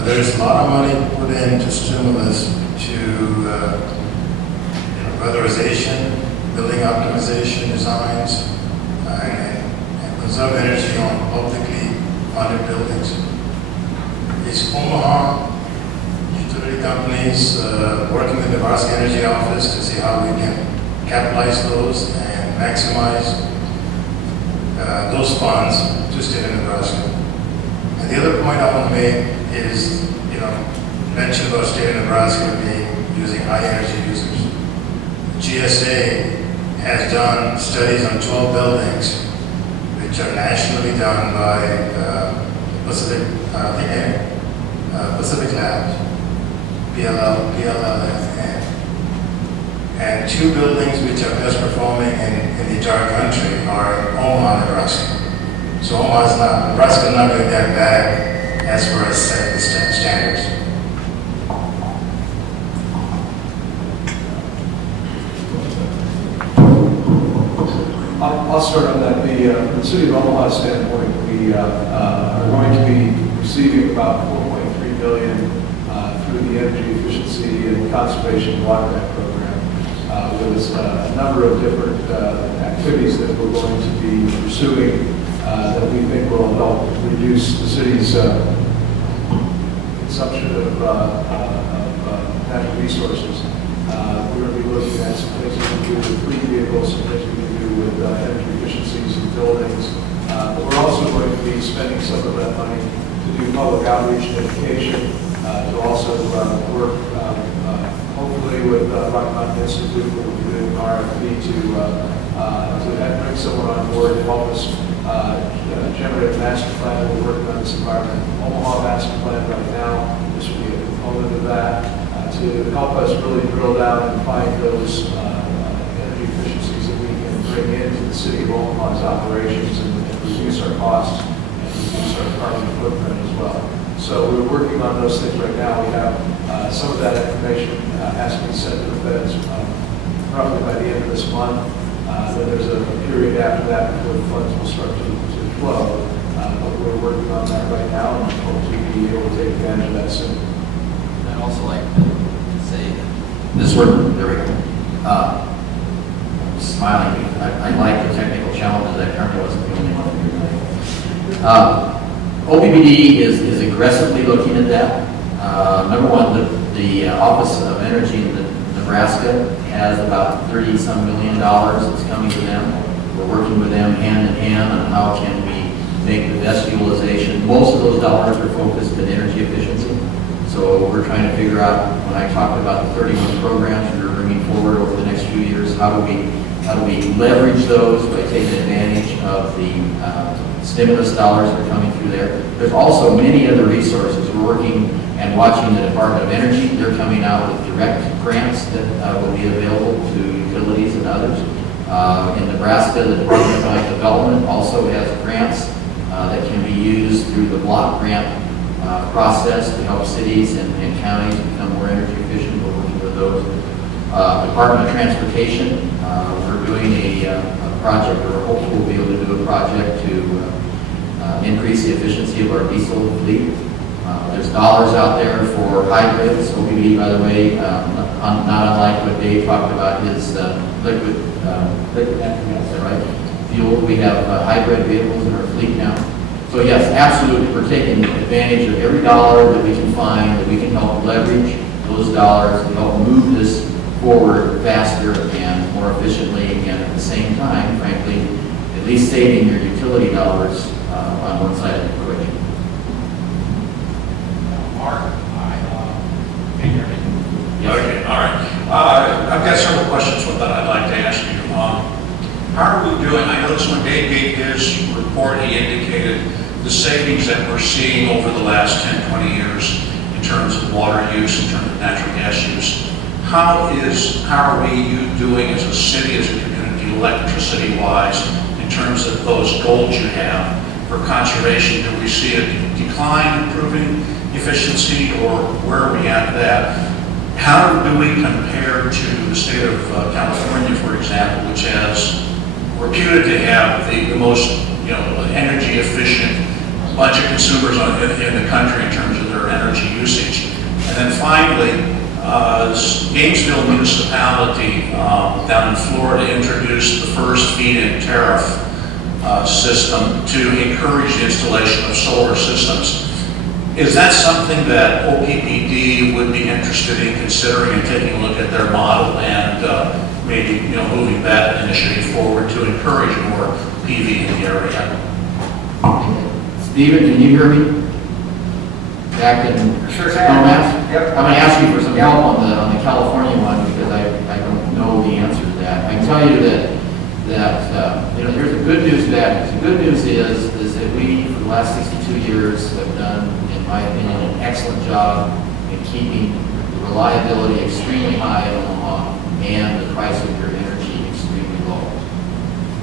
There's a lot of money put into stimulus to weatherization, building optimization designs, and conserve energy on publicly funded buildings. Is Omaha utility companies working with the Nebraska Energy Office to see how we can capitalize those and maximize those funds to state of Nebraska. And the other point I want to make is, mention about state of Nebraska being using high energy users. GSA has done studies on 12 buildings, which are nationally done by Pacific Labs, PLLF, and 2 buildings which are best performing in the entire country are in Omaha, Nebraska. So Nebraska is not doing that bad as far as setting the standards. I'll start on that. From the city of Omaha standpoint, we are going to be receiving about $4.3 billion through the Energy Efficiency and Conservation Water Grant Program, with a number of different activities that we're going to be pursuing that we think will help reduce the city's consumption of natural resources. We're going to be looking at some things we can do with fleet vehicles, some things we can do with energy efficiencies in buildings. But we're also going to be spending some of that money to do public outreach and education, to also work hopefully with Rocky Mountain Institute, where we'll be doing an RFP to bring someone on board to help us generate a master plan. We're working on this environmental Omaha master plan right now. This will be a component of that. To help us really drill down and find those energy efficiencies that we can bring into the city of Omaha's operations and reduce our costs and reduce our carbon footprint as well. So we're working on those things right now. We have some of that information has to be sent to the feds roughly by the end of this month. Then there's a period after that before the funds will start to flow. But we're working on that right now and hope to be able to take advantage of that soon. I'd also like to say that this work, there we go. I'm smiling. I like the technical challenges. I apparently wasn't the only one here tonight. OPPD is aggressively looking at that. Number one, the Office of Energy in Nebraska has about $30-some million that's coming to them. We're working with them hand in hand on how can we make the best utilization. Most of those dollars are focused in energy efficiency. So we're trying to figure out, when I talked about the 31 programs we're bringing forward over the next few years, how do we leverage those by taking advantage of the stimulus dollars that are coming through there. There's also many other resources. We're working and watching the Department of Energy. They're coming out with direct grants that will be available to utilities and others. In Nebraska, the Department of Economic Development also has grants that can be used through the block grant process to help cities and counties become more energy efficient. We're working with those. Department of Transportation, we're doing a project, or hopefully we'll be able to do a project to increase the efficiency of our diesel fleet. There's dollars out there for hybrids. OPPD, by the way, not unlike what Dave talked about, his liquid natural gas, right? Fuel. We have hybrid vehicles in our fleet now. So yes, absolutely, we're taking advantage of every dollar that we can find, that we can help leverage those dollars to help move this forward faster and more efficiently, and at the same time, frankly, at least saving your utility dollars on one side of the equation. Mark, can you hear me? Yeah, okay, all right. I've got several questions that I'd like to ask you. How are we doing? I noticed when Dave gave his report, he indicated the savings that we're seeing over the last 10, 20 years in terms of water use, in terms of natural gas use. How are we doing as a city, as a community, electricity-wise, in terms of those goals you have for conservation? Do we see a decline, improving efficiency, or where are we at that? How do we compare to the state of California, for example, which has reputed to have the most energy efficient bunch of consumers in the country in terms of their energy usage? And then finally, Gainesville Municipality down in Florida introduced the first feed-in tariff system to encourage the installation of solar systems. Is that something that OPPD would be interested in considering and taking a look at their model and maybe moving that initiative forward to encourage more PV in the area. Stephen, can you hear me? Back in Sure can. Omaha? Yep. I'm going to ask you for some Yep. help on the California one because I don't know the answer to that. I can tell you that here's the good news, bad news. The good news is that we, for the last 62 years, have done, in my opinion, an excellent job in keeping the reliability extremely high in Omaha and the price of your energy extremely low.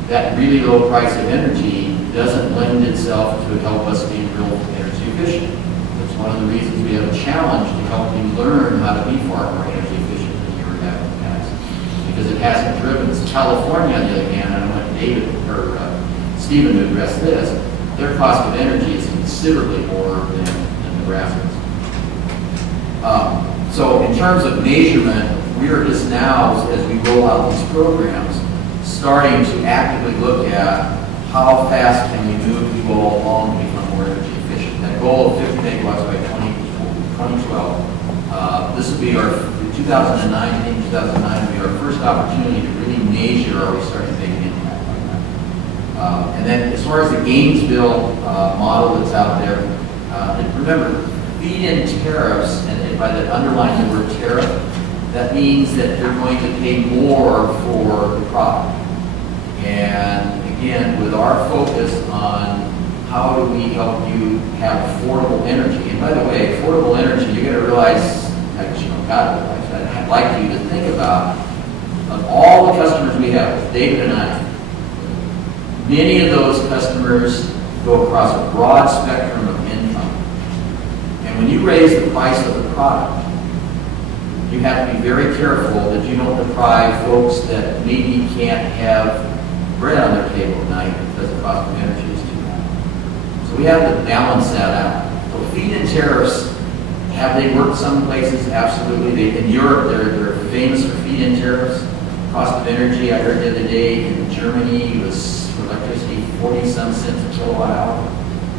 That really low price of energy doesn't lend itself to help us be real energy efficient. That's one of the reasons we have a challenge to help you learn how to be far more energy efficient than you were having in the past. Because it hasn't driven us. California, on the other hand, and I want David or Stephen to address this, their cost of energy is considerably more than Nebraska's. So in terms of measurement, we are just now, as we roll out these programs, starting to actively look at how fast can we move people along to become more energy efficient. That goal of 50 megawatts by 2012, this will be our, 2009, I think 2009 will be our first opportunity to really measure, are we starting to make an impact on that. And then as far as the Gainesville model that's out there, and remember, feed-in tariffs, and by the underlying the word tariff, that means that they're going to pay more for the product. And again, with our focus on how do we help you have affordable energy, and by the way, affordable energy, you're going to realize, I'd like you to think about, of all the customers we have, David and I, many of those customers go across a broad spectrum of income. And when you raise the price of the product, you have to be very careful that you don't deprive folks that maybe can't have bread on their table at night because the cost of energy is too high. So we have to balance that out. So feed-in tariffs, have they worked some places? Absolutely. In Europe, they're famous for feed-in tariffs. Cost of energy, I heard the other day, in Germany was for electricity 40-some cents a kilowatt hour.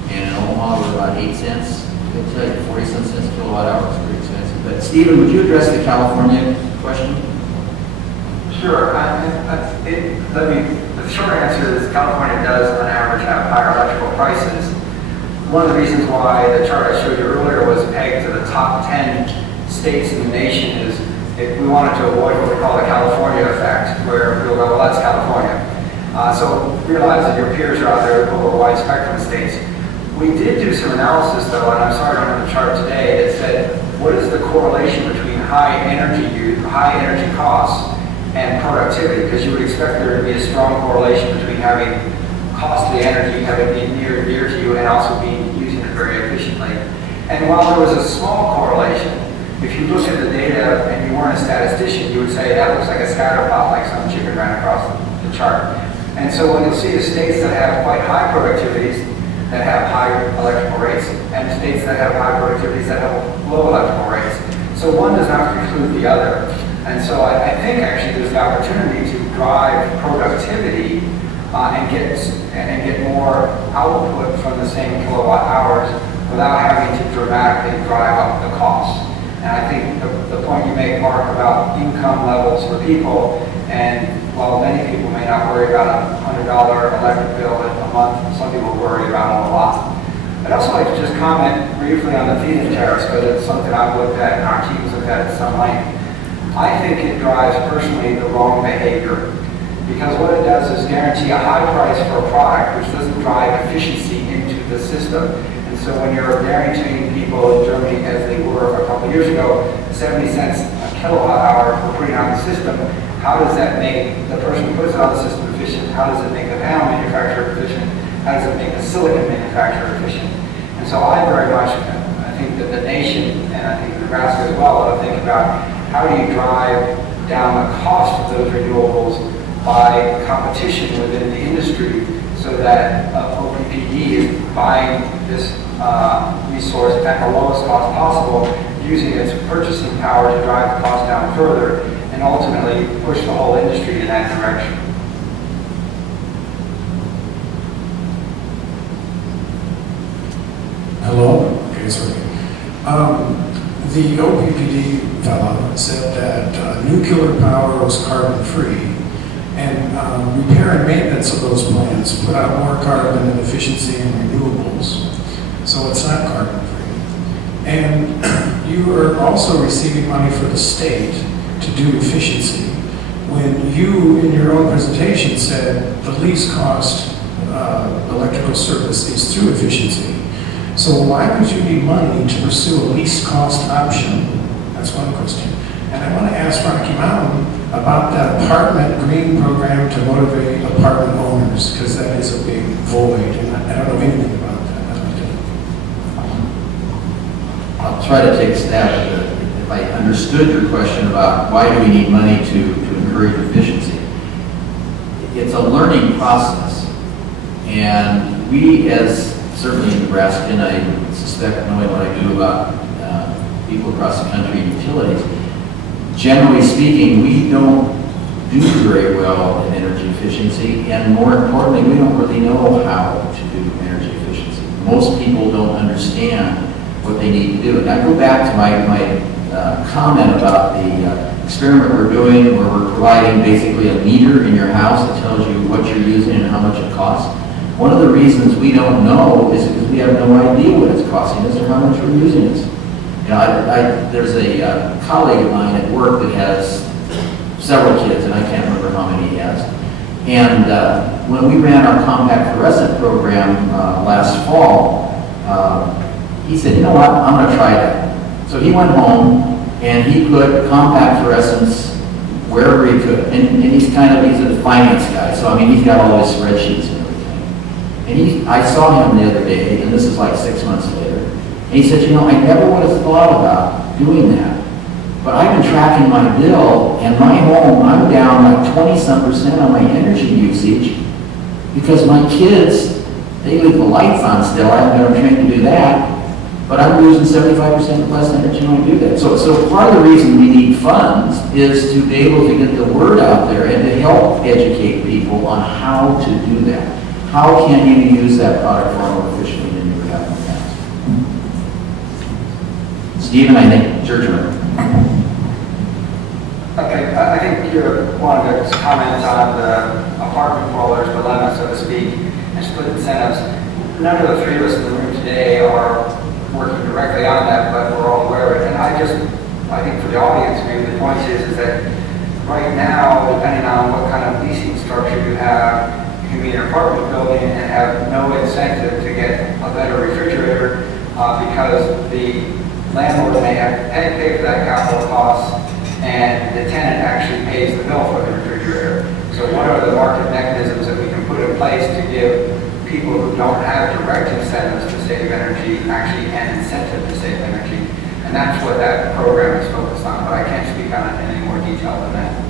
And in Omaha, we're about 8 cents. I'll tell you, 40-some cents a kilowatt hour is pretty expensive. But Stephen, would you address the California question? Sure. The short answer is California does, on average, have higher electrical prices. One of the reasons why the chart I showed you earlier was pegged to the top 10 states in the nation is if we wanted to avoid what we call the California effect, where people go, well, that's California. So realize that your peers are out there over a wide spectrum of states. We did do some analysis, though, and I'm sorry I don't have the chart today, that said, what is the correlation between high energy use, high energy costs, and productivity? Because you would expect there to be a strong correlation between having costly energy, having it near to you, and also using it very efficiently. And while there was a small correlation, if you look at the data and you weren't a statistician, you would say that looks like a scatter plot, like some chicken ran across the chart. And so when you'll see the states that have quite high productivities, that have high electrical rates, and states that have high productivities that have low electrical rates. So one does not preclude the other. And so I think actually there's the opportunity to drive productivity and get more output from the same kilowatt hours without having to dramatically drive up the cost. And I think the point you make, Mark, about income levels for people, and while many people may not worry about a $100 electric bill a month, some people worry about it a lot. I'd also like to just comment briefly on the feed-in tariffs, because it's something I've looked at and our teams looked at some length. I think it drives personally the wrong behavior, because what it does is guarantee a high price for a product which doesn't drive efficiency into the system. And so when you're guaranteeing people in Germany, as they were a couple of years ago, 70 cents a kilowatt hour for putting on the system, how does that make the person who puts it on the system efficient? How does it make the panel manufacturer efficient? How does it make the silicon manufacturer efficient? And so I very much, I think that the nation, and I think Nebraska as well, ought to think about how do you drive down the cost of those renewables by competition within the industry, so that OPPD is buying this resource at the lowest cost possible, using its purchasing power to drive the cost down further, and ultimately push the whole industry in that direction. Hello? Okay, sorry. The OPPD fellow said that nuclear power was carbon-free, And repair and maintenance of those plants put out more carbon and efficiency and renewables, so it's not carbon free. And you are also receiving money for the state to do efficiency, when you, in your own presentation, said the least cost electrical service is through efficiency. So why would you need money to pursue a least cost option? That's one question. And I want to ask Rocky Mountain about that apartment green program to motivate apartment owners, because that is a big void, and I don't know anything about that. I'll try to take a stab at it. If I understood your question about why do we need money to encourage efficiency, it's a learning process. And we, as certainly in Nebraska, and I suspect knowing what I do about people across the country and utilities, generally speaking, we don't do very well in energy efficiency, and more importantly, we don't really know how to do energy efficiency. Most people don't understand what they need to do. And I go back to my comment about the experiment we're doing, where we're providing basically a meter in your house that tells you what you're using and how much it costs. One of the reasons we don't know is because we have no idea what it's costing us or how much we're using it. You know, there's a colleague of mine at work that has several kids, and I can't remember how many he has. And when we ran our compact fluorescent program last fall, he said, you know what, I'm going to try that. So he went home and he put compact fluorescents wherever he could. And he's a finance guy, so I mean, he's got all his spreadsheets and everything. And I saw him the other day, and this is like 6 months later, and he said, you know, I never would have thought about doing that. But I've been tracking my bill, and my home, I'm down like 20-some% on my energy usage because my kids, they leave the lights on still. I haven't got them trained to do that. But I'm using 75% less energy when I do that. So part of the reason we need funds is to be able to get the word out there and to help educate people on how to do that. How can you use that product far more efficiently than you would have in the past? Stephen, I think it's your turn. Okay, I think you wanted to comment on the apartment dwellers' dilemma, so to speak, and split incentives. None of the three of us in the room today are working directly on that, but we're all aware of it. And I think for the audience, maybe the point is that right now, depending on what kind of leasing structure you have, you can be in an apartment building and have no incentive to get a better refrigerator because the landlord may have to pay for that capital cost, and the tenant actually pays the bill for the refrigerator. So what are the market mechanisms that we can put in place to give people who don't have direct incentives to save energy actually an incentive to save energy? And that's what that program is focused on, but I can't speak on it in any more detail than that.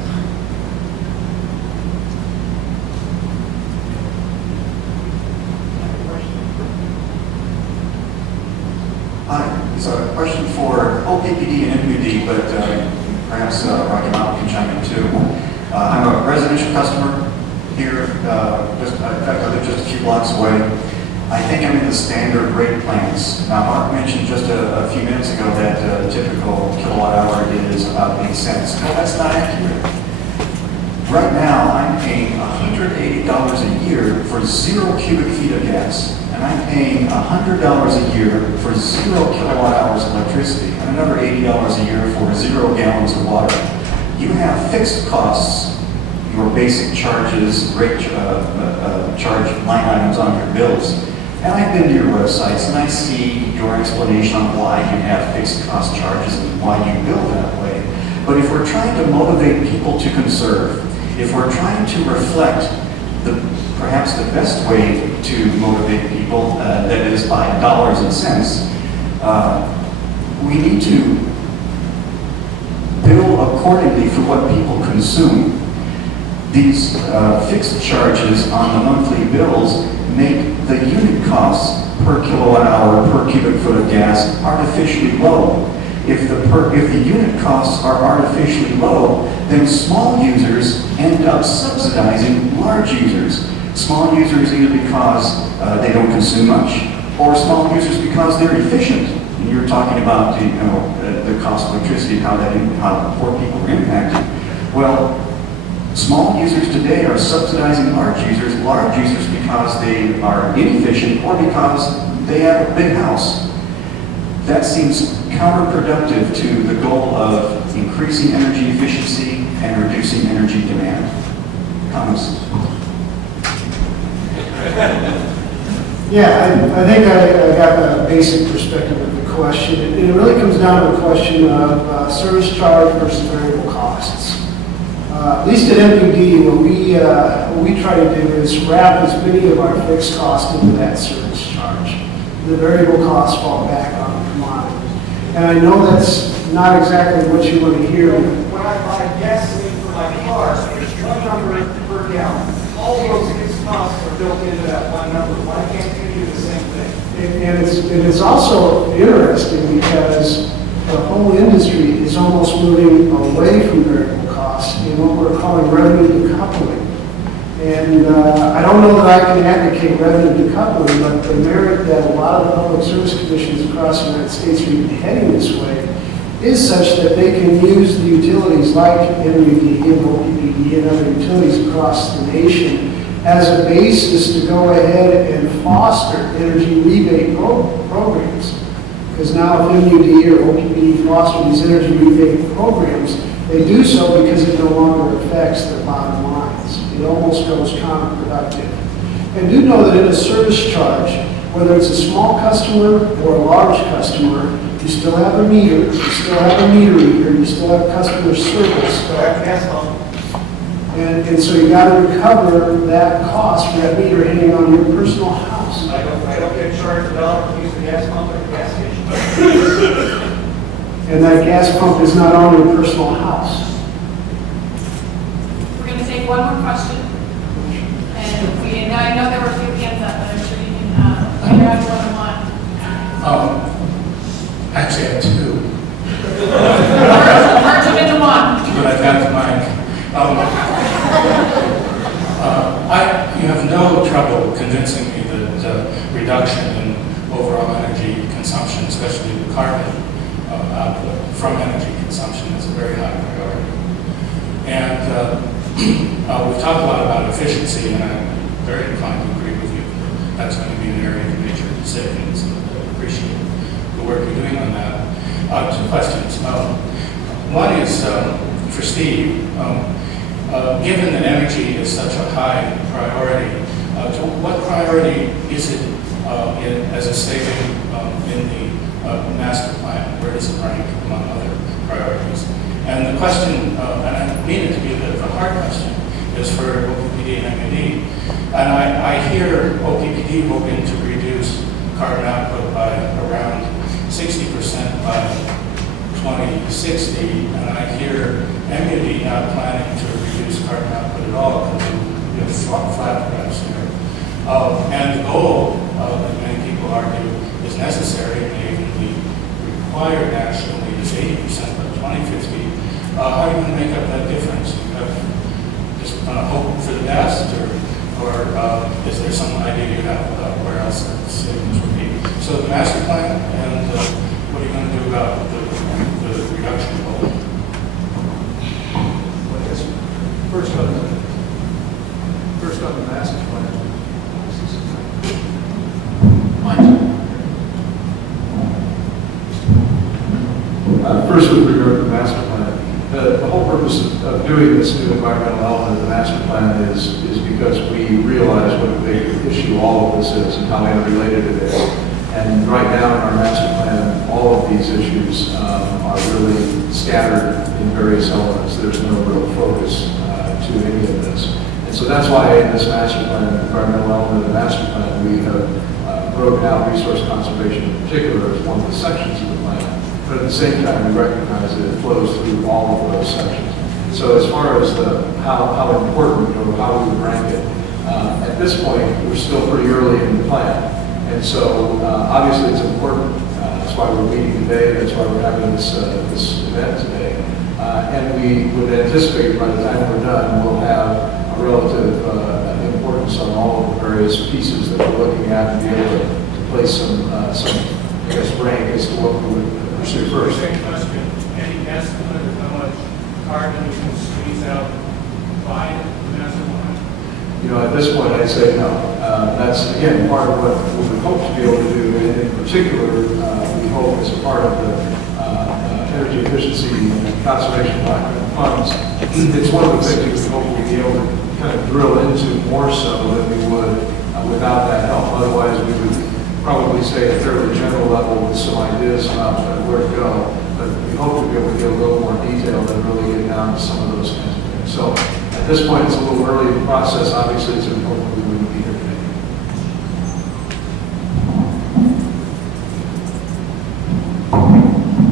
Hi, it's a question for OPPD and NPD, but perhaps Rocky Mountain can chime in too. I'm a residential customer here, in fact, I live just a few blocks away. I think I'm in the standard rate plans. Now, Mark mentioned just a few minutes ago that the typical kilowatt hour is about 8 cents. No, that's not accurate. Right now, I'm paying $180 a year for 0 cubic feet of gas, and I'm paying $100 a year for 0 kilowatt hours of electricity, and another $80 a year for 0 gallons of water. You have fixed costs, your basic charges, charge line items on your bills. And I've been to your websites and I see your explanation on why you have fixed cost charges and why you bill that way. But if we're trying to motivate people to conserve, if we're trying to reflect perhaps the best way to motivate people, that is by dollars and cents, we need to bill accordingly for what people consume. These fixed charges on the monthly bills make the unit costs per kilowatt hour, per cubic foot of gas artificially low. If the unit costs are artificially low, then small users end up subsidizing large users. Small users either because they don't consume much, or small users because they're efficient. And you're talking about the cost of electricity, how poor people are impacted. Well, Small users today are subsidizing large users because they are inefficient or because they have a big house. That seems counterproductive to the goal of increasing energy efficiency and reducing energy demand. Comments? Yeah, I think I got the basic perspective of the question. It really comes down to a question of service charge versus variable costs. At least at MPD, what we try to do is wrap as many of our fixed costs into that service charge. The variable costs fall back on the commodity. And I know that's not exactly what you want to hear. When I buy gasoline for my car, it's one number per gallon. All those fixed costs are built into that one number. Why can't you do the same thing? And it's also interesting because the whole industry is almost moving away from variable costs in what we're calling revenue decoupling. And I don't know that I can advocate revenue decoupling, but the merit that a lot of the public service commissions across the United States are even heading this way is such that they can use the utilities like MUD and OPPD and other utilities across the nation as a basis to go ahead and foster energy rebate programs. Because now if MUD or OPPD foster these energy rebate programs, they do so because it no longer affects their bottom lines. It almost goes counterproductive. And do know that in a service charge, whether it's a small customer or a large customer, you still have a meter, you still have a meter reader, you still have customer service. And so you got to recover that cost for that meter hanging on your personal house. I don't get charged $1 to use the gas pump at the gas station. And that gas pump is not on your personal house. We're going to take one more question. And I know there were a few hands up, but I'm sure you can figure out one on one. Actually, I have two. Merge them into one. But I've got the mic. You have no trouble convincing me that reduction in overall energy consumption, especially the carbon output from energy consumption, is a very high priority. And we've talked a lot about efficiency, and I'm very inclined to agree with you. That's going to be an area of major savings, and I appreciate the work you're doing on that. Two questions. One is for Steve. Given that energy is such a high priority, what priority is it as a saving in the master plan? Where does it rank among other priorities? And the question, and I mean it to be a bit of a hard question, is for OPPD and MUD. And I hear OPPD hoping to reduce carbon output by around 60% by 2060, and I hear MUD not planning to reduce carbon output at all because of flat graphs here. And the goal, that many people argue, is necessary and may even be required nationally, is 80% by 2050. How are you going to make up that difference? You have just hope for the best, or is there some idea you have about where else that savings would be? So the master plan, and what are you going to do about the reduction goal? First on the master plan. First, with regard to the master plan, the whole purpose of doing this new environmental element of the master plan is because we realize what a big issue all of this is and how interrelated it is. And right now in our master plan, all of these issues are really scattered in various elements. There's no real focus to any of this. And so that's why in this master plan, the environmental element of the master plan, we have broken out resource conservation in particular as one of the sections of the plan. But at the same time, we recognize that it flows through all of those sections. So as far as how important or how we would rank it, at this point, we're still pretty early in the plan. And so obviously it's important. That's why we're meeting today. That's why we're having this event today. And we would anticipate by the time we're done, we'll have a relative importance on all of the various pieces that we're looking at and be able to place some I guess, rank as to what we would pursue first. Same question. Any estimate of how much carbon you can squeeze out provide the master plan? You know, at this point, I'd say no. That's, again, part of what we hope to be able to do. And in particular, we hope as a part of the energy efficiency and conservation funds, it's one of the things we hope we'll be able to kind of drill into more so than we would without that help. Otherwise, we would probably stay at a fairly general level with some ideas about where to go. But we hope to be able to get a little more detail and really get down to some of those kinds of things. So at this point, it's a little early in the process. Obviously, it's important we wouldn't be here today.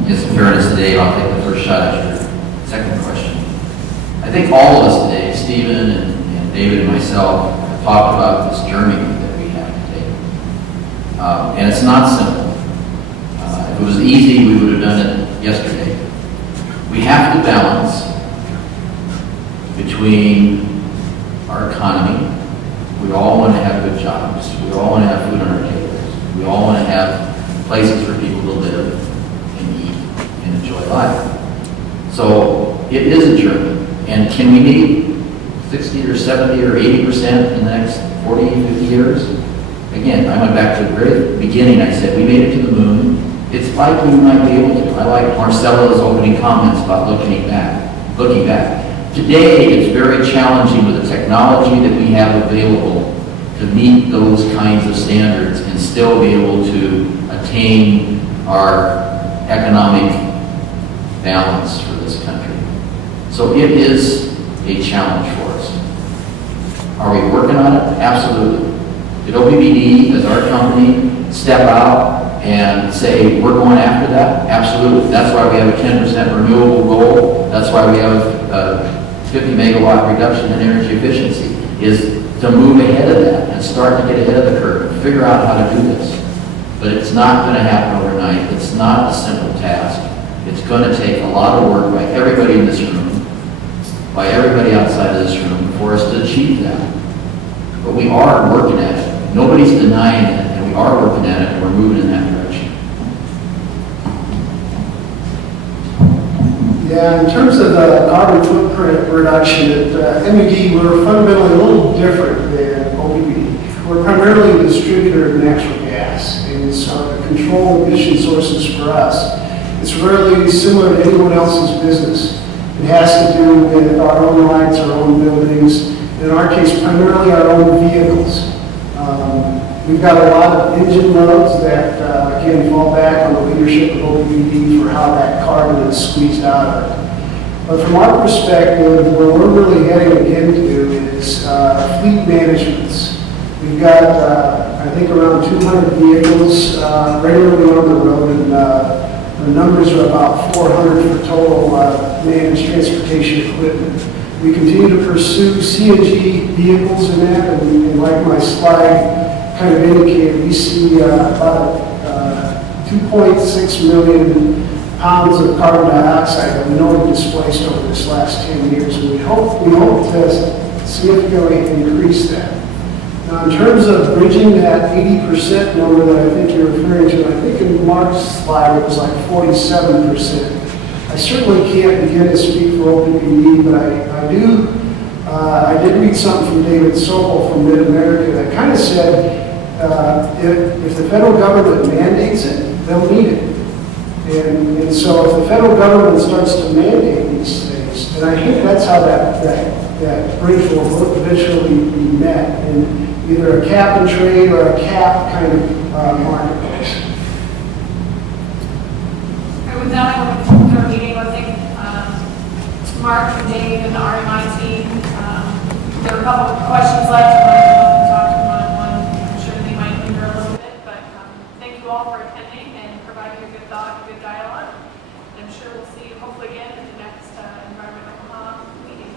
Yes, in fairness today, I'll take the first shot at your second question. I think all of us today, Stephen and David and myself, have talked about this journey that we have today. And it's not simple. If it was easy, we would have done it yesterday. We have to balance between our economy. We all want to have good jobs. We all want to have food on our tables. We all want to have places for people to live and eat and enjoy life. So it is a journey. And can we meet 60 or 70 or 80% in the next 40, 50 years? Again, I went back to the very beginning. I said, we made it to the moon. It's likely we might be able to. I like Marcella's opening comments about looking back. Today, it's very challenging with the technology that we have available to meet those kinds of standards and still be able to attain our economic balance for this country. So it is a challenge for us. Are we working on it? Absolutely. Did OPPD, as our company, step out and say, we're going after that? Absolutely. That's why we have a 10% renewable goal. That's why we have a 50 megawatt reduction in energy efficiency, is to move ahead of that and start to get ahead of the curve and figure out how to do this. But it's not going to happen overnight. It's not a simple task. It's going to take a lot of work by everybody in this room, by everybody outside of this room, for us to achieve that. But we are working at it. Nobody's denying it, and we are working at it, and we're moving in that direction. Yeah, in terms of the carbon footprint reduction at MUD, we're fundamentally a little different than OPPD. We're primarily a distributor of natural gas, and so the control emission sources for us, it's rarely similar to anyone else's business. It has to do with our own lights, our own buildings, in our case, primarily our own vehicles. We've got a lot of engine loads that, again, fall back on the leadership of OPPD for how that carbon is squeezed out of it. But from our perspective, where we're really heading into is fleet management. We've got, I think, around 200 vehicles regularly on the road, and the numbers are about 400 for total managed transportation equipment. We continue to pursue CNG vehicles in that, and like my slide kind of indicated, we see about 2.6 million pounds of carbon dioxide that we know we've displaced over this last 10 years, and we hope to significantly increase that. Now, in terms of bridging that 80% number that I think you're referring to, I think in Mark's slide it was like 47%. I certainly can't begin to speak for OPPD, but I did read something from David Sokol from Mid-America that kind of said, if the federal government mandates it, they'll meet it. And so if the federal government starts to mandate these things, and I think that's how that bridge will eventually be met, in either a cap and trade or a cap kind of marketplace. And with that, I want to conclude our meeting. I think Mark and Dave and the RMI team, there are a couple of questions left. I'd like to talk to them one-on-one. I'm sure they might linger a little bit, but thank you all for attending and providing a good thought, a good dialogue. And I'm sure we'll see you hopefully again at the next Environmental Omaha meeting.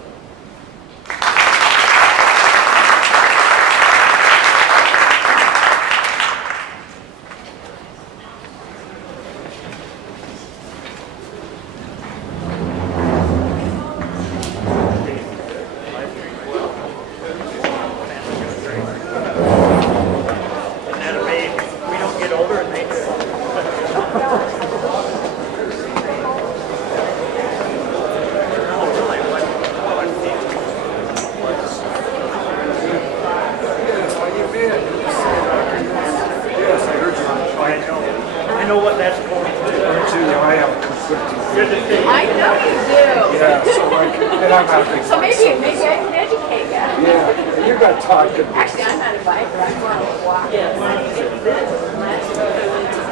I know you do. Yeah, so like, and I'm happy. So maybe I can educate you. Yeah, you got talked to me. Actually, I'm not a biker. I'm more of a walker. Yes. Last week I went to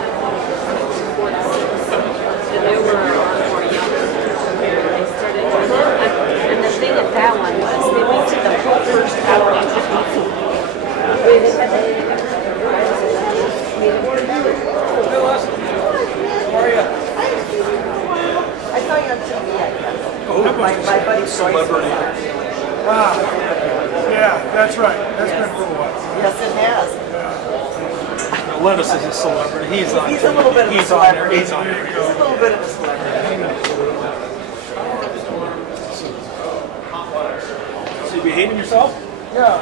and they were a lot more younger. They started doing it. And the thing at that one was they went to the whole first hour of the meeting. How are you? I saw you on TV. Oh, my buddy celebrity. Wow. Yeah, that's right. That's been for a while. Yes, it has. Now, Lennis is a celebrity. He's on. He's a little bit of a celebrity. He's on there. He's a little bit of a celebrity. So you behaving yourself? Yeah.